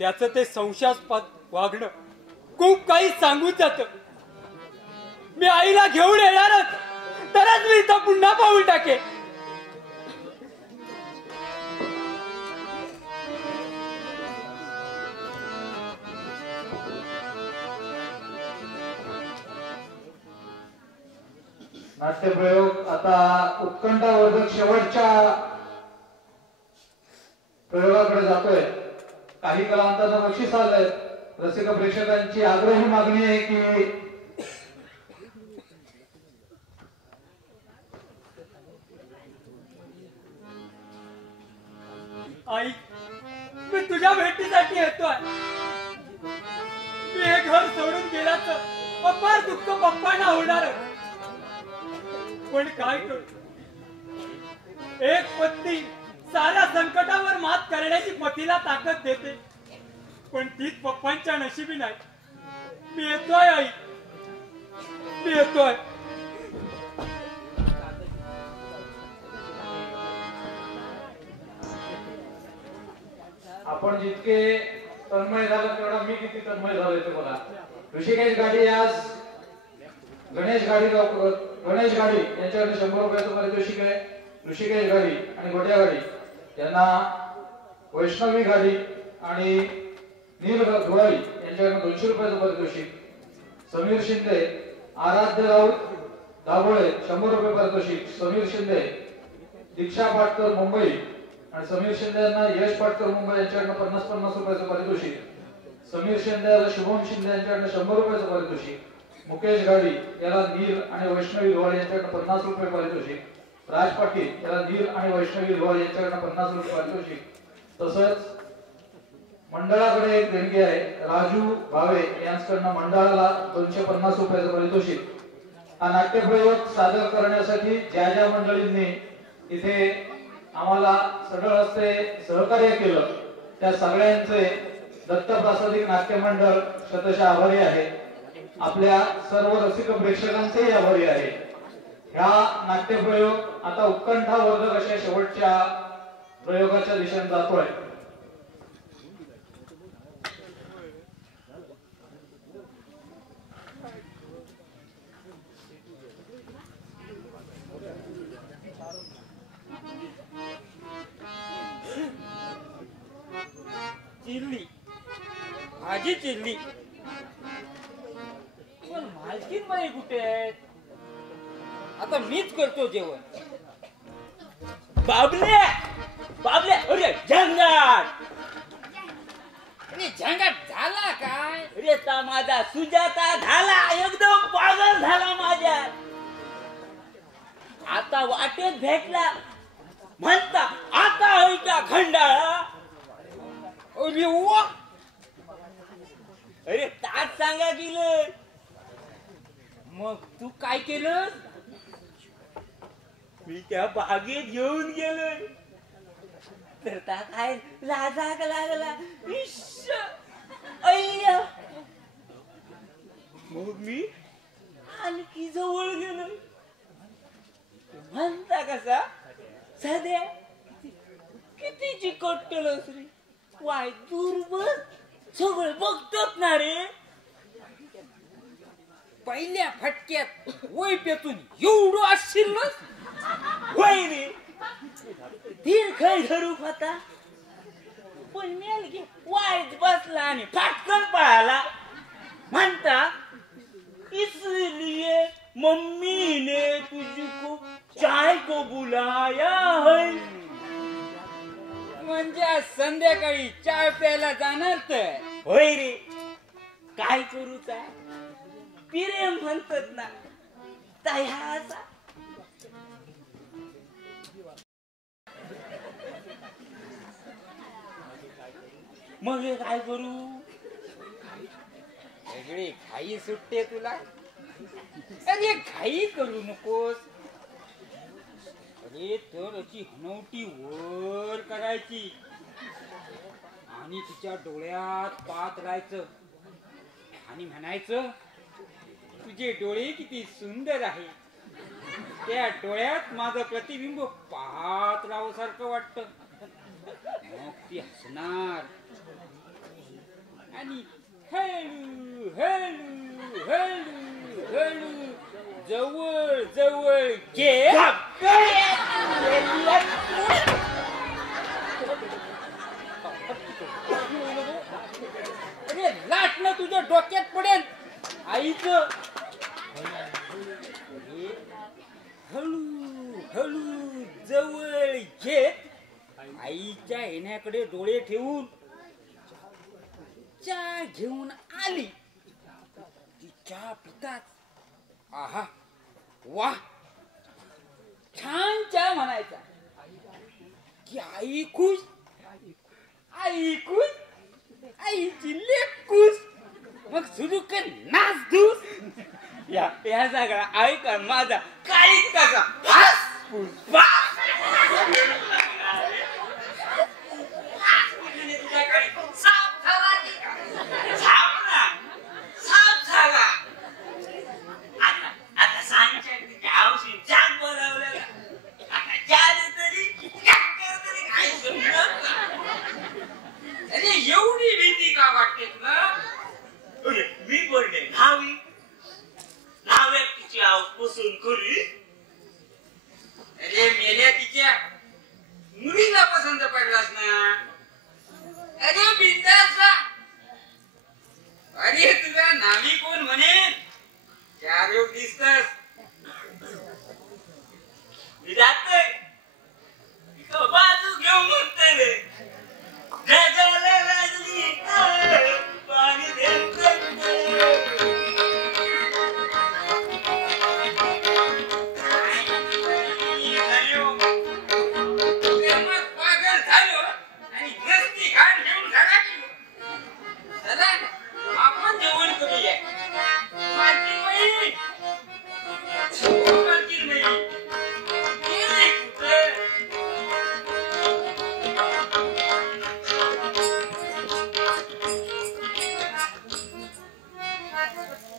त्याचं ते संशयास्पद वागणं खूप काही सांगून जात. मी आईला घेऊन येणारच, तरच मी इथं पुन्हा पाऊल टाके. नाट्यप्रयोग आता उत्कंठावर्धक शेवटच्या प्रयोगाकडे जातोय. काही कलावंतांना बक्षीस आलंय. रसिक प्रेक्षकांची आग्रही मागणी आहे की आई, मी तुझ्या भेटीसाठी येतोय. मी हे घर सोडून गेल्याचं अपार दुःख पप्पांना होणार. पण काय करू? एक पत्नी साऱ्या संकटावर मात करण्याची पतीला ताकद देते, पण तीच पप्पांच्या नशिबी नाही. मी येतोय आई, मी येतोय. आपण जितके तन्मय झालं तेवढा मी किती तन्मय झालोय ते बघा. ऋषिकेश गाडी आज गणेश गाडी यांच्याकडे 100 रुपयाचं पारितोषिक आहे. ऋषिकेश गाडी आणि गोट्या गाडी यांना वैष्णवी गाडी आणि नील धुळाई यांच्याकडे 200 रुपयाचं पारितोषिक. समीर शिंदे, आराध्य राऊत दाभोळे 100 रुपये पारितोषिक. समीर शिंदे, दीक्षा पाटकर मुंबई आणि समीर शिंदे यांना यश पाटकर मुंबई यांच्याकडनं 50 रुपयाचं पारितोषिक. समीर शिंदे याला शुभम शिंदे यांच्याकडनं 100 रुपयाचं पारितोषिक. मुकेश गाडी याला नील आणि वैष्णवी लोहार यांच्याकडनं 50 रुपये पारितोषिक. राज पाटील याला नील आणि वैष्णवी लोहार यांच्याकडनं 50 रुपये पारितोषिक. तसंच मंडळाकडे एक देणगी आहे. राजू भावे यांच्याकडनं मंडळाला 250 रुपयाचं पारितोषिक. हा नाट्यप्रयोग सादर करण्यासाठी ज्या ज्या मंडळींनी इथे आम्हाला सगळं हस्ते सहकार्य केलं त्या सगळ्यांचे दत्तप्रसादिक नाट्य मंडळ शतशः आभारी आहे. आपल्या सर्व रसिक प्रेक्षकांचेही आभारी आहे. ह्या नाट्यप्रयोग आता उत्कंठावर्धक अशा शेवटच्या प्रयोगाच्या दिशेने जातोय. चिरली, भाजी चिरली, पण मालकीन बाई कुठे आहेत? आता मीच करतो जेवण. बाबल्या बाबल्या, अरे झंगाट, अरे झंगाट झाला काय रे? माझा सुजाता झाला, एकदम पागल झाला माझ्या. आता वाटेत भेटला म्हणता आता होय का खंडाळा. अरे वा, अरे ताच सांगा गेलं. मग तू काय केलं? मी त्या बागेत घेऊन गेलोय. तर ता काय लाजाक लागला. इश्श, अय्या. मग मी आणखी जवळ गेलोय. म्हणता कसा सध्या किती चिकटलंस रे. वाय दुर्बल सगळं बघतात ना रे. पहिल्या फटक्यात वय पेतून एवढं असशील ना. वय रे धीर खै धरू होता. पण मेल घे वाईट बसला आणि फाटकन पळाला. म्हणता इसलिए मम्मी ने तुझको चाय को बुलाया है. म्हणजे आज संध्याकाळी चाय प्यायला जाणार तर. होय रे, काय करूच आहे. प्रेम म्हणतात ना तयाचा. मग काय करू. सगळी घाई सुटते तुला. अरे घाई करू नकोस. अरे तर अशी हनवटी वर करायची आणि तिच्या डोळ्यात पाहत राहायचं आणि म्हणायचं तुझे डोळे किती सुंदर आहे. त्या डोळ्यात माझं प्रतिबिंब पाहत राहावसारखं वाटत. मग ती हसणार आणि हळू हळू हळू हळू जवळ जवळ घे. अरे लाटणं तुझ्या डोक्यात पडेल. आईच हळू हळू जवळ घेत आईच्या येण्याकडे डोळे ठेवून चहा घेऊन आली. ती चहा पिताच आहा वा छान चहा म्हणायचा की आई खुश, आई खुश, आईची लेक खुश. मग सुरू कर नाच धूस. या सगळा ऐका माझा काही कसा अरे एवढी भीती का वाटते तुला. अरे मी बोलले न्हावी न्हाव्या तिची आवपासून करी. अरे मेल्या तिच्या मुलीला पसंत पडलास ना. अरे बिंदास. अरे तुला नावी कोण म्हणेल. चार योग दिसतस. मी जातोय बाजू घेऊन म्हणतोय रे. जगाला लागली पाणी पागल झालो आणि नसती घाण घेऊन झाला की चला आपण जेवण करूया. मालकीन बाई, मालकीन बाई गेली कुठे.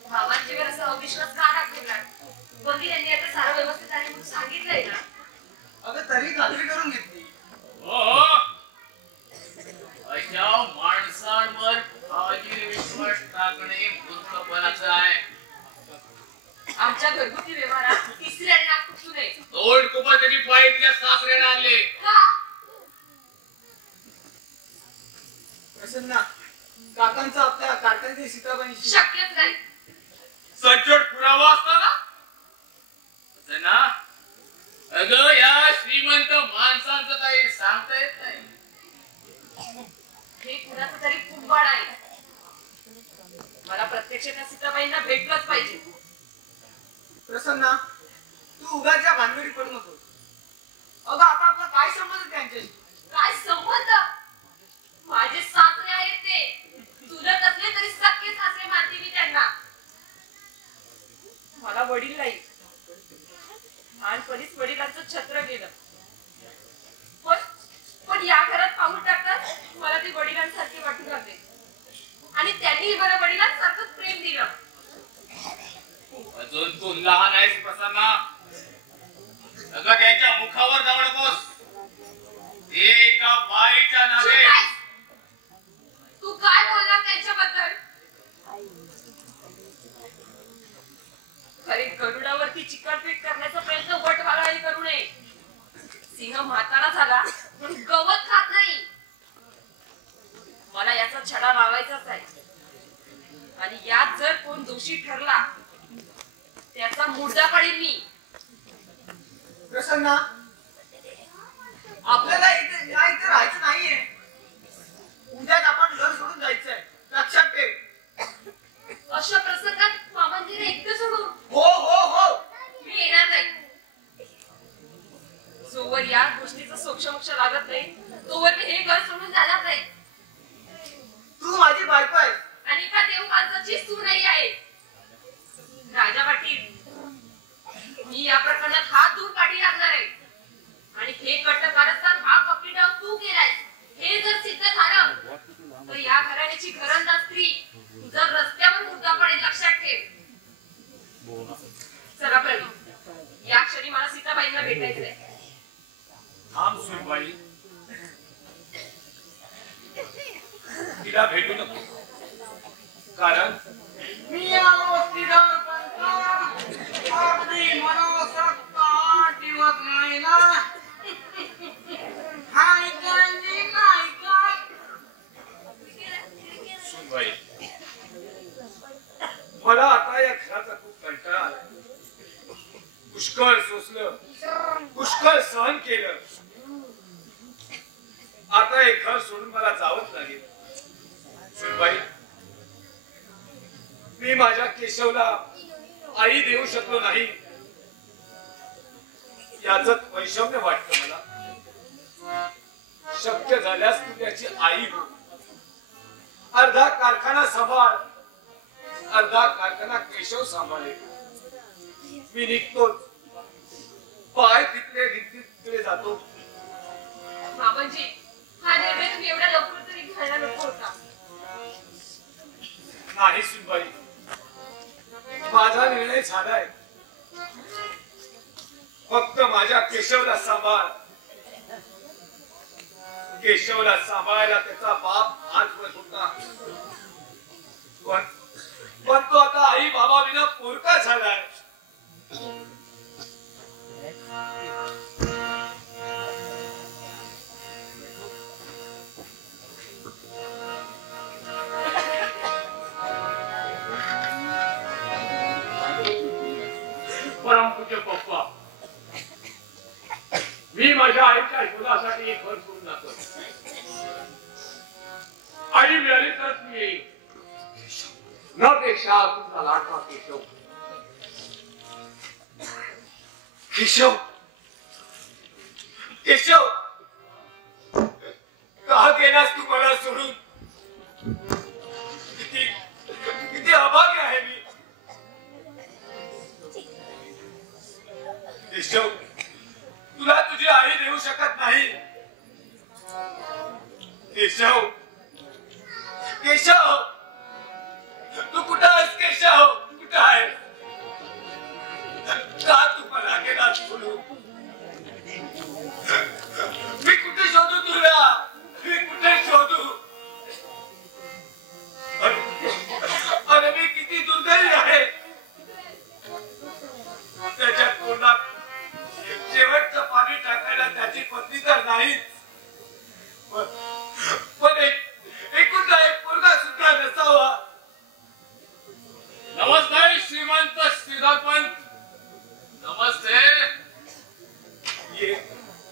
भावांच्यावर असा अविश्वास का दाखवला. वकील यांनी आता सारं व्यवस्थित आहे म्हणून सांगितलंय ना. अगं तरी खात्री करून घेतली. हो, अशा माणसांवर फाजील विश्वास टाकणे मूर्खपणाचं आहे. आमच्या घरगुती व्यवहारात तिसऱ्याने नाक खुपसू नये. ओल्ड कुपा त्याची पाय तिच्या सासऱ्याने आणले. का? प्रसन्ना, काकांचा आपल्या कारखान्यातील सीताबाईंशी शक्यच नाही. सज्जड पुरावा असताना असं ना. अगं या श्रीमंत माणसांचं काही सांगता येत नाही. हे कुणाचं तरी कुंभाड आहे. मला प्रत्यक्ष त्या सीताबाईंना भेटलंच पाहिजे. प्रसन्ना, तू उगाच्या भानगडीत पडू नको. अगं आता आपला काय संबंध त्यांच्याशी. काय संबंध. माझे सासरे त्यांना. मला वडील नाही, लहानपणीच वडिलांचं छत्र गेलं. पण या घरात पाऊल टाकतात मला ती वडिलांसारखी वाटू लागते आणि त्यांनी मला वडिलांसारखंच प्रेम दिलं. अजून तू लहान आहेस प्रसन्ना. अगं त्यांच्या मुखावर जाऊ नकोस. एका बाईच्या नावे. तू काय बोलणार त्यांच्याबद्दल? खरे गरुडावरती चिकटपीट करण्याचा प्रयत्न वटवाघळाने करू नये. सिंह म्हातारा झाला पण गवत खात नाही. मला याचा छडा लावायचाच आहे आणि यात जर कोण दोषी ठरला त्याचा मुर्दा काढीन मी. प्रसन्ना, आपल्याला इथे राहायचं नाहीये. उद्याच आपण घर सोडून जायचंय, लक्षात ठेव. अशा प्रसंगात मामांजीने एकटं सोडून? हो हो हो, मी येणार नाही. जोवर या गोष्टीचा सोक्षमोक्ष लागत नाही तोवर मी हे घर सोडून जाणार नाही. तू माझी बायको आहे आणि का देव माणसाची सून नाही आहे. राजा पाटील, मी या प्रकरणात हात दूर काढी लागणार आहे आणि हे कट्ट कारस्थान हा पक्की डाव तू केलाय हे जर सिद्ध झालं तर या घराण्याची घरंदाज स्त्री जर रस्त्यावर मुद्दा पडेल, लक्षात ठेव. चला प्रवीण, या क्षणी मला सीताबाईंना भेटायचंय. थांब सुनबाई, तिला भेटू नको. कारण मी आलो श्रीधर पंत, अगदी मनोसक्त 8 दिवस राहिला. हाय कांजी नाही काय सुनबाई, मला आता या घराचा खूप कंटाळा आला. पुष्कळ सोसलं, पुष्कळ सहन केलं. आता हे घर सोडून मला जावंच लागेल. सुनबाई, मी माझ्या केशवला आई देऊ शकलो नाही याच वैषम्य वाटतं मला. शक्य झाल्यास तू त्याची आई हो. अर्धा कारखाना सांभाळ, अर्धा कारखाना केशव सांभाळे. मी निघतोच, पाय तिथले तिकडे जातो. बाबांजी, हा निर्णय तुम्ही एवढ्या लवकर तरी घ्यायला नको होता. नाही सुनबाई, माझा निर्णय झालाय. फक्त माझ्या केशवला सांभाळ. केशवला सांभाळायला त्याचा बाप आजवर होता, पण तो आता आई बाबा विना पोरका झालाय. परमपूज्य पप्पा, मी माझ्या आईच्या शोधासाठी एक घर सोडून जातो. आई मिळाली तरच मी येईल. न पेक्षा तुमचा लाडका केशव. केशव, केशव, का गेलास तू मला सोडून? किती किती अभागी आहे मी. केशव, तुला तुझी आई देऊ शकत नाही. केशव, केशव, तू कुठं आहेस? केशव, कुठं आहे? का तू मला गेला सोडून? मी कुठे शोधू तुला? मी कुठे शोधू? अरे मी किती दुर्दैवी आहे. त्याच्या तोंडात शेवटचं पाणी टाकायला त्याची पत्नी तर नाहीच, पण एकुलता एक पोरगा सुद्धा नसावा. नमस्ते श्रीमंत श्रीधर पंत. नमस्ते.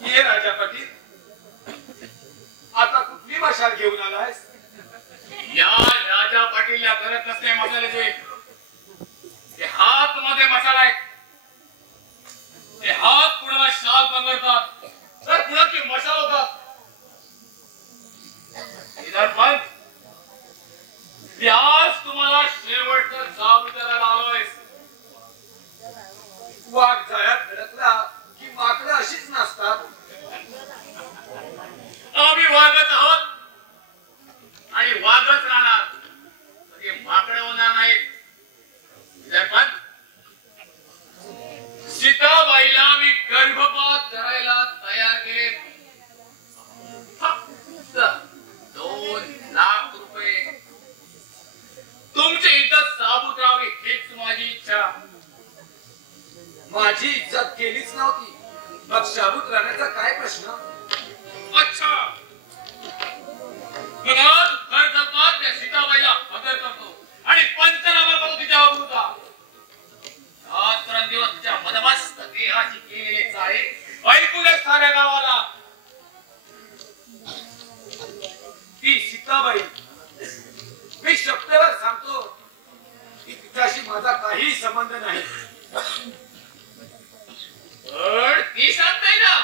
ये राजा पाटील, आता कुठली मशाल घेऊन आलायस? या राजा पाटीलला करत नसते मसाल्याचे. हे हात मध्ये मसाला आहे. हे हात कुणाला शाल पंगडतात तर कुणाची मशाल होतात. वाघ जाळ्यात धडकला की माकडं अशीच नसतात. आम्ही वागत आहोत आणि वागत राहणार. कधी माकडे होणार नाहीत. पण सीताबाईला मी गर्भपात करायला तयार केले. फक्त 2 लाख रुपये. तुमची इज्जत साबूत राहावी हीच माझी इच्छा. माझी इज्जत केलीच नव्हती, मग शाबूत राहण्याचा काय प्रश्न? अच्छा, मग आज गर्भपात त्या सीताबाईला हजर करतो आणि पंचनामा करतो तिच्या अवृत्ता. 7 दिवस तिच्या मदमस्त देहाची केलेले चाळे ऐकू दे साऱ्या गावाला. ती सीताबाई, मी शब्दावर सांगतो की तिच्याशी माझा काही संबंध नाही. पण ती सांगताय ना,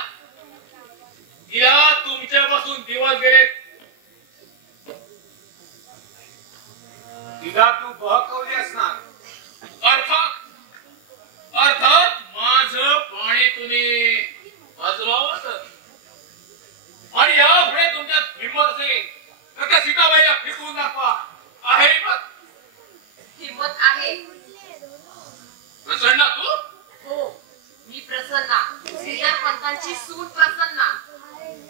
तिला तुमच्यापासून दिवस गेले. तिला तू बहकवली असणार. अर्थात अर्थात माझं पाणी तुम्ही वाजवावं. आणि यापुढे तुमच्यात हिंमत असेल तर त्या सीताबाईला फिरवून दाखवा. आहे हिंमत? हिंमत आहे. प्रसन्न तू? हो, मी प्रसन्ना, श्रीधर पंतांची सून प्रसन्ना.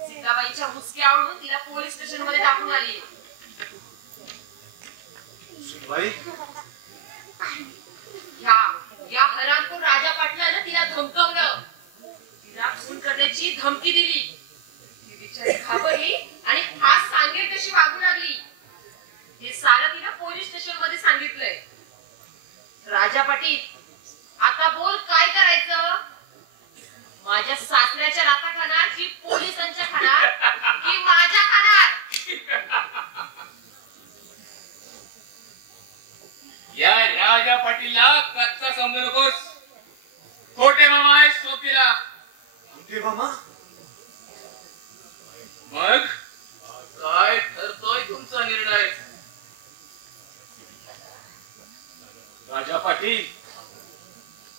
सीताबाईच्या मुसक्यावरून तिला पोलीस स्टेशन मध्ये टाकून आली. बाई, या हरामखोर राजा पाटलानं तिला धमकवलं. तिला खून करण्याची धमकी दिली. ती बिचारी घाबरली आणि खास सांगेल तशी वागू लागली. हे सारं तिला पोलीस स्टेशन मध्ये सांगितलंय. राजा पाटील, आता बोल काय करायचं? माझ्या सासऱ्याच्या लाथा खाणार की पोलिसांच्या खाणार की माझ्या खाणार? या राजा पाटीलला कच्चा समजू नकोस. खोटे मामा आहे सोबतीला. कुठे मामा? मग काय ठरतोय तुमचा निर्णय? राजा पाटील,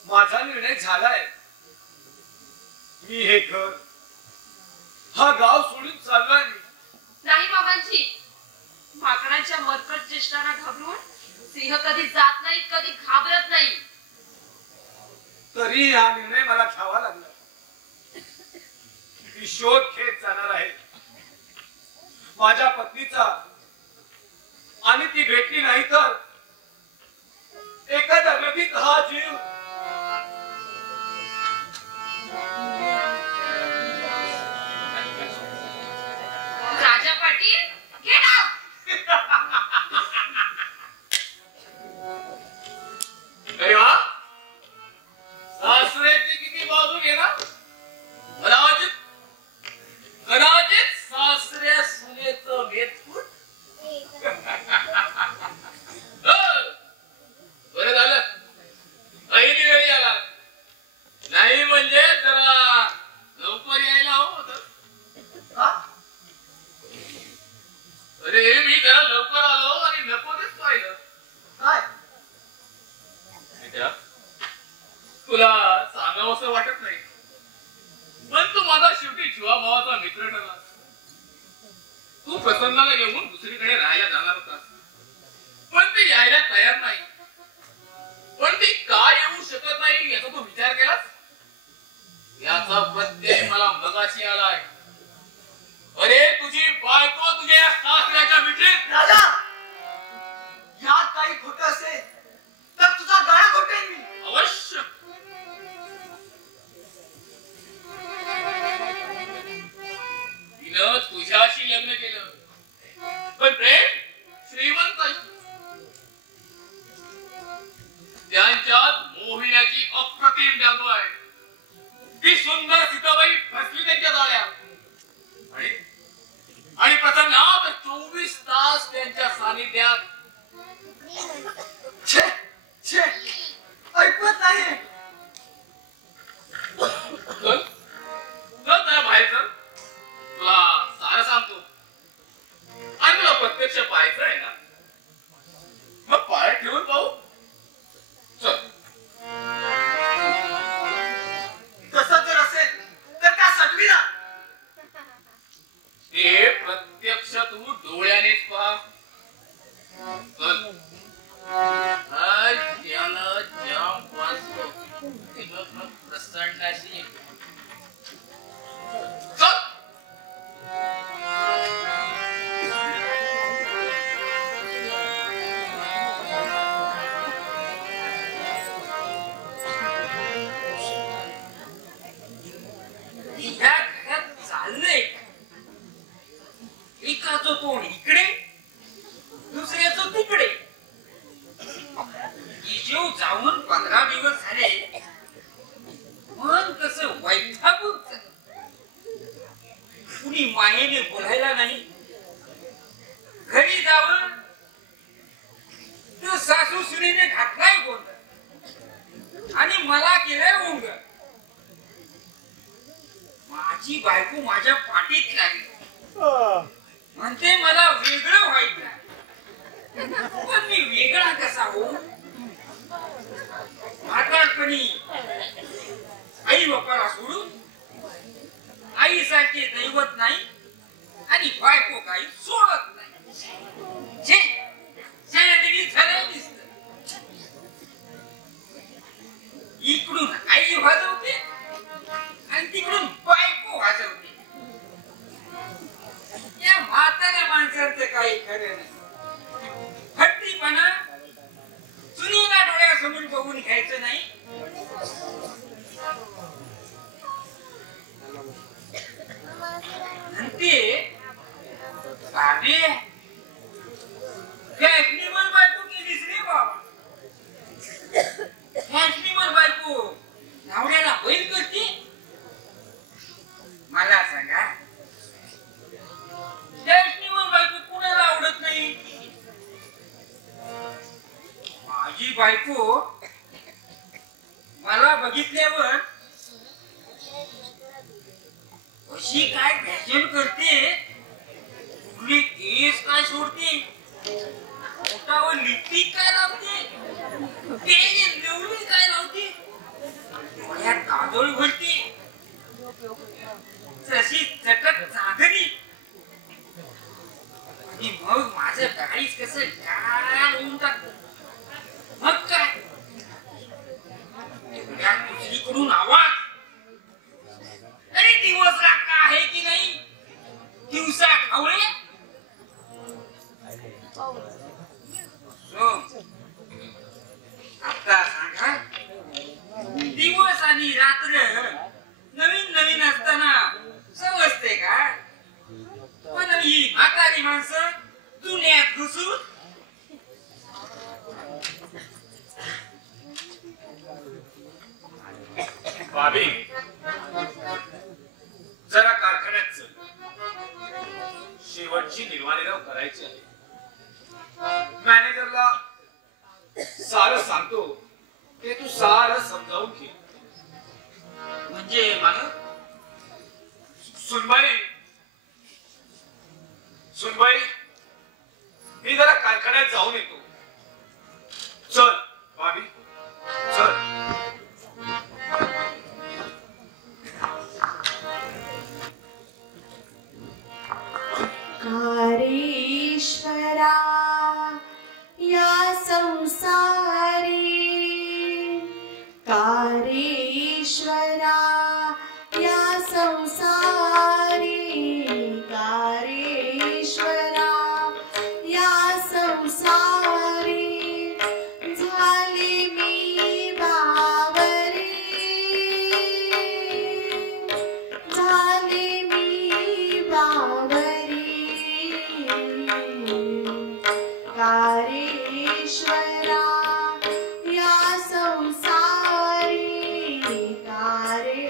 माझा निर्णय झालाय. मी हे घर, हा गाव सोडून चाललोय. नाही मामांची, माकडांच्या मरकट चेष्टांना घाबरून सिंह कधी जात नाही, कधी घाबरत नाही. तरी हा निर्णय मला घ्यावा लागला. मी शोध घेत जाणार आहे माझ्या पत्नीचा, आणि ती भेटली नाही तर एखाद्या नदीत हा जीव. राजा पाटील, गेट आउट. अरे वा, सासऱ्याची किती बाजू घेणार? कदाचित कदाचित सासऱ्या सुनेचं भेदफूट. बरं झालं पहिली वेळी आला. नाही म्हणजे जरा लवकर यायला हवं होतं. अरे मी जरा लवकर आलो आणि नको तेच पाहिलं. काय? तुला सांगावंसं वाटत नाही, पण तू माझा शेवटी जीवाभावाचा मित्र ठरला. तू प्रसन्नाला घेऊन दुसरीकडे राहायला जाणार होता, पण ती यायला तयार नाही. पण ती का येऊ शकत नाही याचा तू विचार केलास? याचा प्रत्यय मला मगाशी आलाय. अरे तुझी बायको तुझ्या सासऱ्याच्या मिठीत. राजा, यात काही खोटं असेल तर तुझा गळा घोटेन मी. अवश्य. तिनं तुझ्याशी लग्न केलं, पण प्रेम श्रीमंत. त्यांच्यात मोहिण्याची अप्रतिम जादू आहे. ती सुंदर सीताबाई फसली त्यांच्या जाळ्यात. आणि प्रसन्न 24 तास त्यांच्या सानिध्यात. छे छे, ऐकत नाही. चल चल त्या बाहेर चल, तुला सारं सांगतो. आणि तुला प्रत्यक्ष पाहायचं आहे ना, मग पाय ठेवून पाहू. चल. प्रसन्नाशी ह्या घरात चाललंय एकाचं तोंड इकडे दुसऱ्याचं तिकडे. जीव जाऊन 15 दिवस झाले. मन कसं वैतागून कुणी मायेने बोलायला नाही. घरी जाऊन तो सासू सुनेने घातलाय गोंधळ आणि मला केलंय ओंग. माझी बायको माझ्या पाठीत लागली. म्हणते मला वेगळं व्हायचं. पण मी वेगळा कसा हो? म्हातारपणी आई बापाला सोडून आईसारखे दैवत नाही आणि बायको काही सोडत नाही. झालं दिसत. इकडून आई वाजवते आणि तिकडून बायको वाजवते. या म्हाताऱ्या माणसांचं काही खरं नाही. हट्टीपणा सुनीला डोळ्यासमोर बघून घ्यायचं नाही. म्हणते फॅशनेबल बायको केलीस रे बाबा. फॅशनेबल बायको नावड्याला बैल करते. मला सांगा फॅशनेबल बायको कुणाला आवडत नाही? माझी बायको मला बघितल्यावर अशी काय फॅशन करते. तुझे केस काय सोडते, पोटावर लिपस्टिक काय लावते, लवली काय लावते, डोळ्यात काजळ भरते, तशी चटक चांदणी. आणि मग माझं काळीच कसं गार होऊन टाकत. मग काय दुसरीकडून आवाज. अरे दिवस रात्र आहे की नाही? दिवसा ढवळे. आता सांगा दिवस आणि रात्र नवीन नवीन असताना समजते का? पण ही म्हातारी माणसं जुन्यात घुसून भाभी जरा कारखान्यात चल. शेवटची निर्वाणीराव करायची आहे. मॅनेजरला सारं सांगतो ते तू सारं समजावून घे. म्हणजे मला सुनबाई सुनबाई मी जरा कारखान्यात जाऊन येतो. चल भाभी चल. कारेश्वरा या संसारी, कारेश्वरा या संसारी, कारेश्वरा या संसारी झाले मी बावरी, झाले मी बावरी. कारेश्वरा या संसारी, कारेश्वरा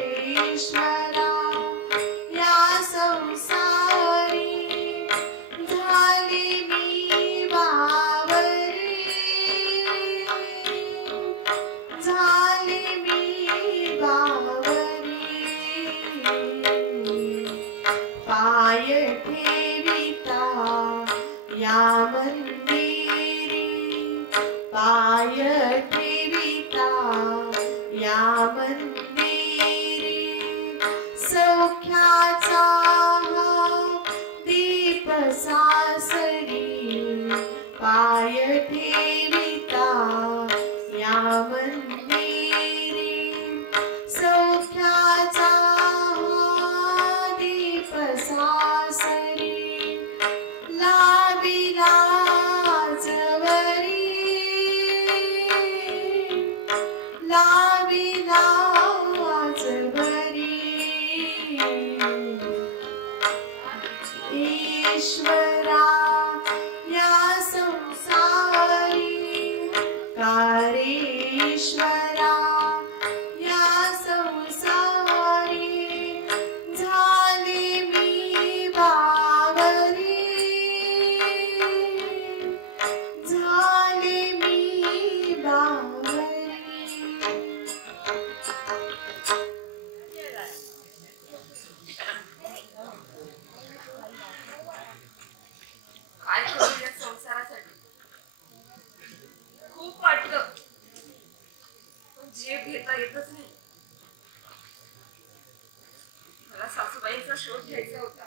त्यांचा शोध घ्यायचा होता,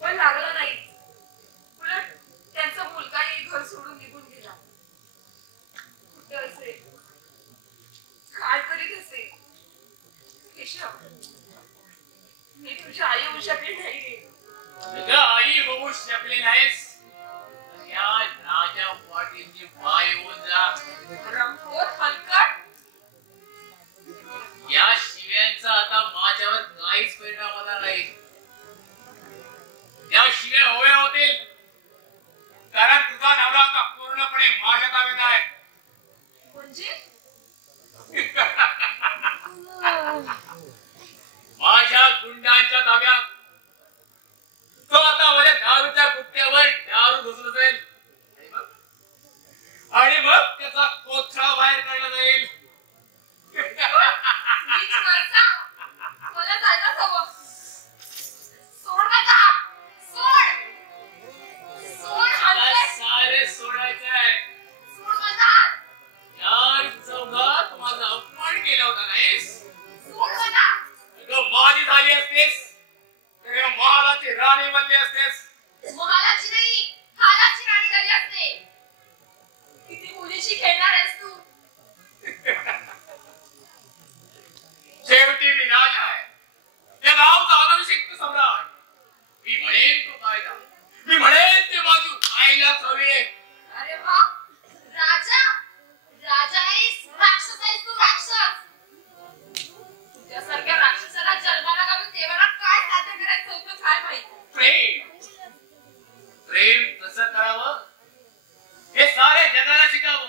पण लागला नाही. उलट त्यांचा मुलगाही घर सोडून निघून गेला. कुठे असेल, काय करीत असेल? केशव, मी तुझी आई होऊ शकली नाही. तुझ्या आई होऊ शकली नाहीस, या राजा पाटीलची बाई होऊन जा. रंगोर हलकट. या शिव्यांचा आता माझ्यावर काहीच परिणाम होणार नाही. त्या शिव्या हव्या होतील, कारण तुझा नवरा आता पूर्णपणे माझ्या ताब्यात आहे. म्हणजे माझ्या गुंडांच्या ताब्यात. तो आता माझ्या दारूच्या गुट्ट्यावर दारू घुसून असेल, आणि मग त्याचा कोथळा बाहेर काढला जाईल. मीच मरता? मला जायलाच हवं. सोड माझा, सोड. सोड हलकट. सारे सोडायचंय. सोड माझा. यार चौघात माझा अपमान केला होता नाहीस? सोड मला. अगं माझी झाली असतेस तर या महालाची राणी बनली असतेस. महालाची नाही, हालाची राणी झाली असते. किती मुलीशी खेळणार आहेस तू? शेवटी मी राजा आहे, या गावचा अनभिषिक्त सम्राट. मी म्हणेन तो कायदा, मी म्हणेन ते बाजू आईलाच हवी आहे. अरे वा, राजा. राजा आहेस, राक्षस आहेस तू, राक्षस. तुझ्यासारख्या राक्षसाला जन्माला घालून देवाला काय साध्य करायचं होतं काय माहित. प्रेम प्रेम कसं करावं हे सारे जगाला शिकावं.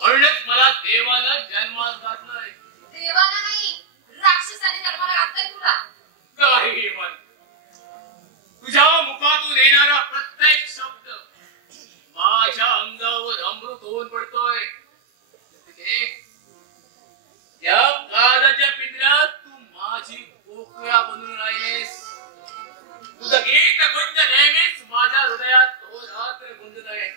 म्हणूनच मला देवानं जन्मास घातलंय. देवाला नाही, राक्षसाने जन्माला घातलंय तुला. काही म्हण, तुझ्या मुखातून येणारा प्रत्येक शब्द माझ्या अंगावर अमृत होऊन पडतोय. या काळाच्या पिंजऱ्यात तू माझी पोकळ्या बनून राहिलेस. तुझं गीत गुंज नेहमीच माझ्या हृदयात रात्र गुंजत आहे.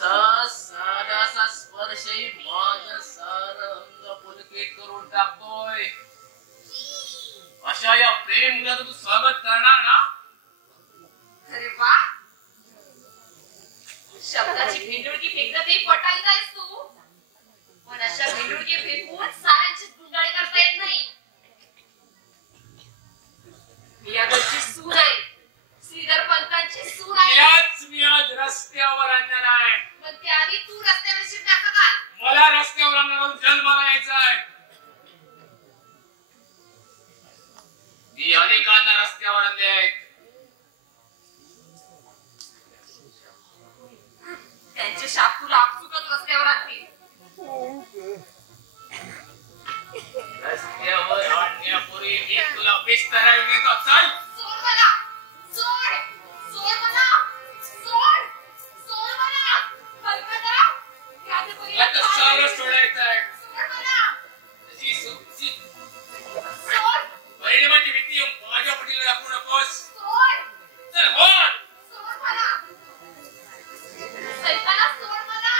साधासा स्पर्शही माझं सारं अंग पुलकित करून टाकतोय. अशा या प्रेम मुलाचं तू स्वागत करणार ना? अरे वा, शब्दाची भेंडुळकी फेकत ही पटाईत आहेस तू. पण अशा भेंडुळकी फेकून साऱ्यांची गुंडाळी करता येत नाही. मी या घरची सून आहे, श्रीधर पंतांची सून आहे. याच मी आज रस्त्यावर आणणार आहे. पण त्याआधी तू रस्त्यावर शिरण्याचं काय? मला रस्त्यावर आणणार जन्माला यायचं आहे. मी अनेकांना रस्त्यावर आणले आहेत. त्यांचे शाप तुला आपसुकच रस्त्यावर आणतील. रस्त्यावर आणण्यापूर्वी मी तुला बिस्तरा घेतो. चल. सोड मला, सोड. सोड मला, सोड. सोड मला. हलकटा. याचे परिणाम आता सारं सोडायचं आहे. सोड मला. सोड. परिणामाची भीती माझ्या पटीला दाखवू नकोस. सोड. चल होत. सोड मला. सैताना सोड मला.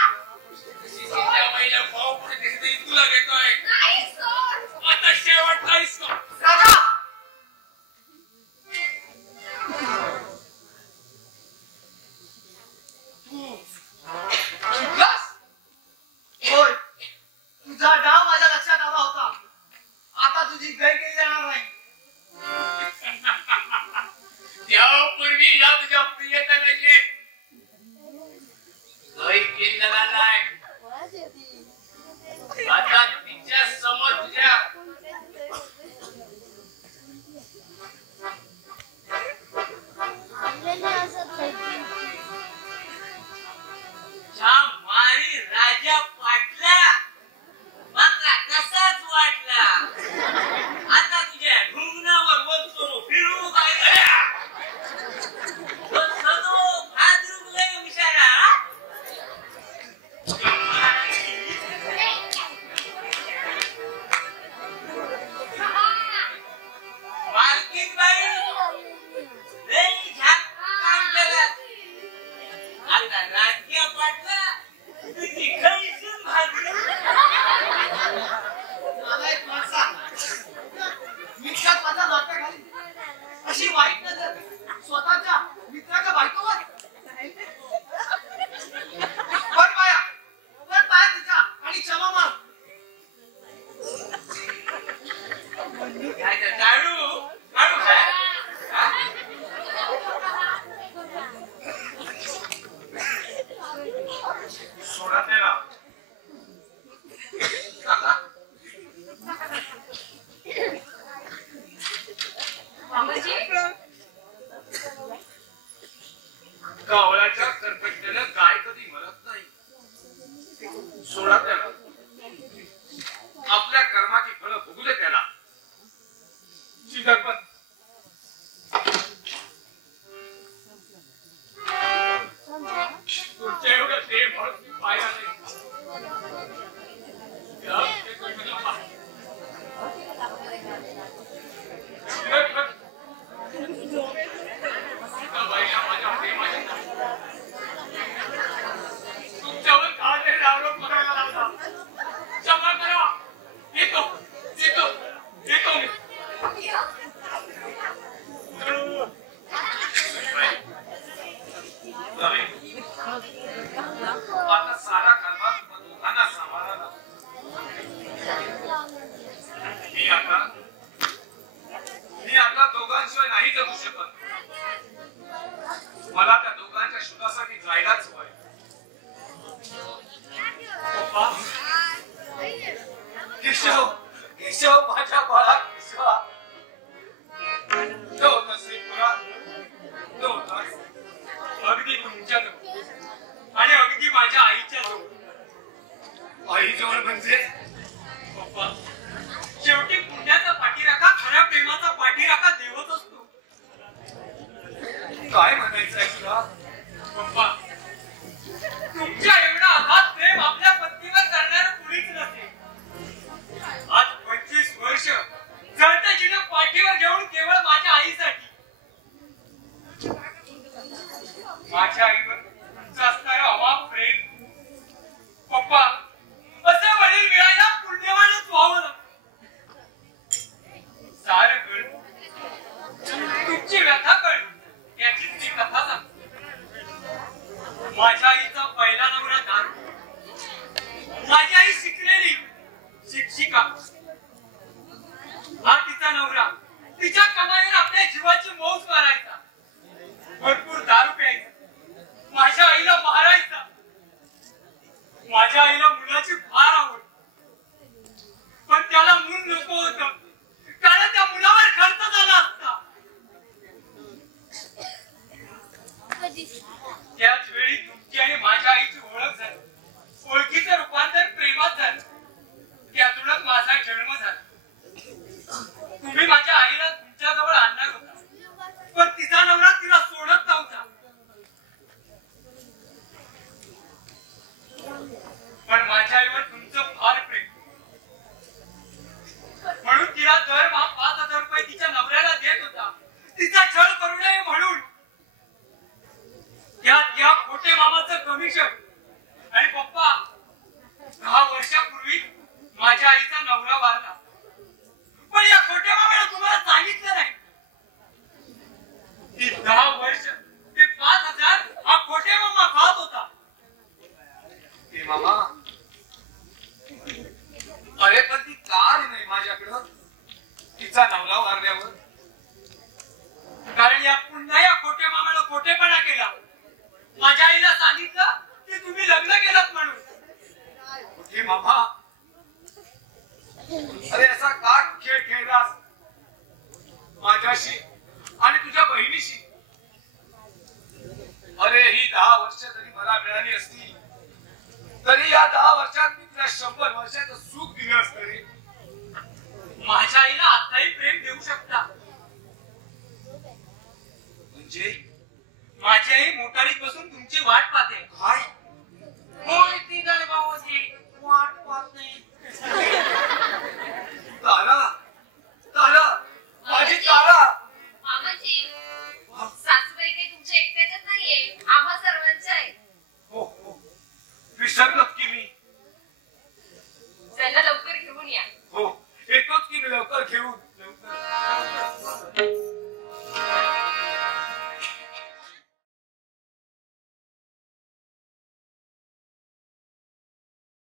सोडा त्याला. मामाजी कावळ्याच्या करपट्यानं गाय कधी मरत नाही. सोडा त्याला. आपल्या कर्माची फळं भोगू दे त्याला. श्रीधरपत तुमच्या एवढं ते म्हणून मी पाहिला नाही. श्रीधरपत तुमच्यावर काहीतरी आरोप करायला लागला. क्षमा करा. येतो येतो येतो मी. आता सारा कारभार दोघांना सांभाळायला. मी आता दोघांशिवाय नाही जगू शकत. मला त्या दोघांच्या शोधासाठी जायलाच हवंय. पप्पा, केशव केशव माझ्या बाळा केशवा. तो होता श्रीपुरा. तो होता अगदी तुमच्याजवळ आणि अगदी माझ्या आईच्या जवळ. आईजवळ म्हणजे पप्पा, शेवटी पुण्याचा पाठीराखा खऱ्या प्रेमाचा पाठीराखा देवच असतो. काय म्हणायचंय तुला पप्पा? तुमच्या एवढा आघात प्रेम आपल्या पत्नीवर करणारं कुणीच नसेल. आज 25 वर्ष जळतं जिनं पाठीवर घेऊन केवळ माझ्या आईसाठी. माझ्या आईवर तुमचं असणारं अमाप प्रेम पप्पा, असे वडील मिळायला पुण्यवानच व्हावं लागतं. सारं कळ तुमची व्यथा कळ याची ती कथा सांग. माझ्या आईचा पहिला नवरा दारू. माझी आई शिकलेली शिक्षिका. हा तिचा नवरा तिच्या कमाईवर आपल्या जीवाची मौज मारायचा. भरपूर दारू प्यायचा. माझ्या आईला मारायचा. माझ्या आईला मुलाची फार आवड. पण त्याला मूल नको होतं, कारण त्या मुलावर खर्च झाला असता. त्याच वेळी तुमची आणि माझ्या आईची ओळख झाली. ओळखीचं रूपांतर प्रेमात झालं. त्यातूनच माझा जन्म झाला. तुम्ही माझ्या आईला तुमच्याजवळ आणणार होता, पण तिचा नवरा तिला सोडत नव्हता. पण माझ्या आईवर तुमचं फार प्रेम, म्हणून तिला दरमहा 5,000 रुपये तिच्या नवऱ्याला देत होता, तिचा छळ करू नये म्हणून. या खोटे मामाचं कमिशन. आणि पप्पा, 10 वर्षापूर्वी माझ्या आईचा नवरा वारला, पण या खोट्या मामाला तुम्हाला सांगितलं नाही. ती 10 वर्ष ते 5,000 हा खोटे मामा खात होता. ते मामा, अरे पण ती का आली नाही माझ्याकडं तिचा नवरा वारल्यावर? कारण पुन्हा या खोट्या मामाला खोटेपणा केला. माझ्या आईला सांगितलं की तुम्ही लग्न केलं म्हणून. कुठे मामा, अरे असा का खेळ खेळलास माझ्याशी आणि तुझ्या बहिणीशी? अरे ही 10 वर्ष जरी मला मिळाली असती, तरी या 10 वर्षात मी तुला 100 वर्षाचं सुख दिलं असतं रे. माझ्या आईला आताही प्रेम देऊ शकता. म्हणजे माझी आई मोटारीत बसून तुमची वाट पाहते. काय होय ती गाय बाबाची वाट पाहते. तारा तारा माझी तारा. मामाजी, सासूबाई काही तुमच्या एकट्याच्याच नाहीये, आम्हा सर्वांच्या आहे. हो हो, विसरलोच की मी. त्यांना लवकर घेऊन या. हो, येतोच की मी लवकर घेऊन. लवकर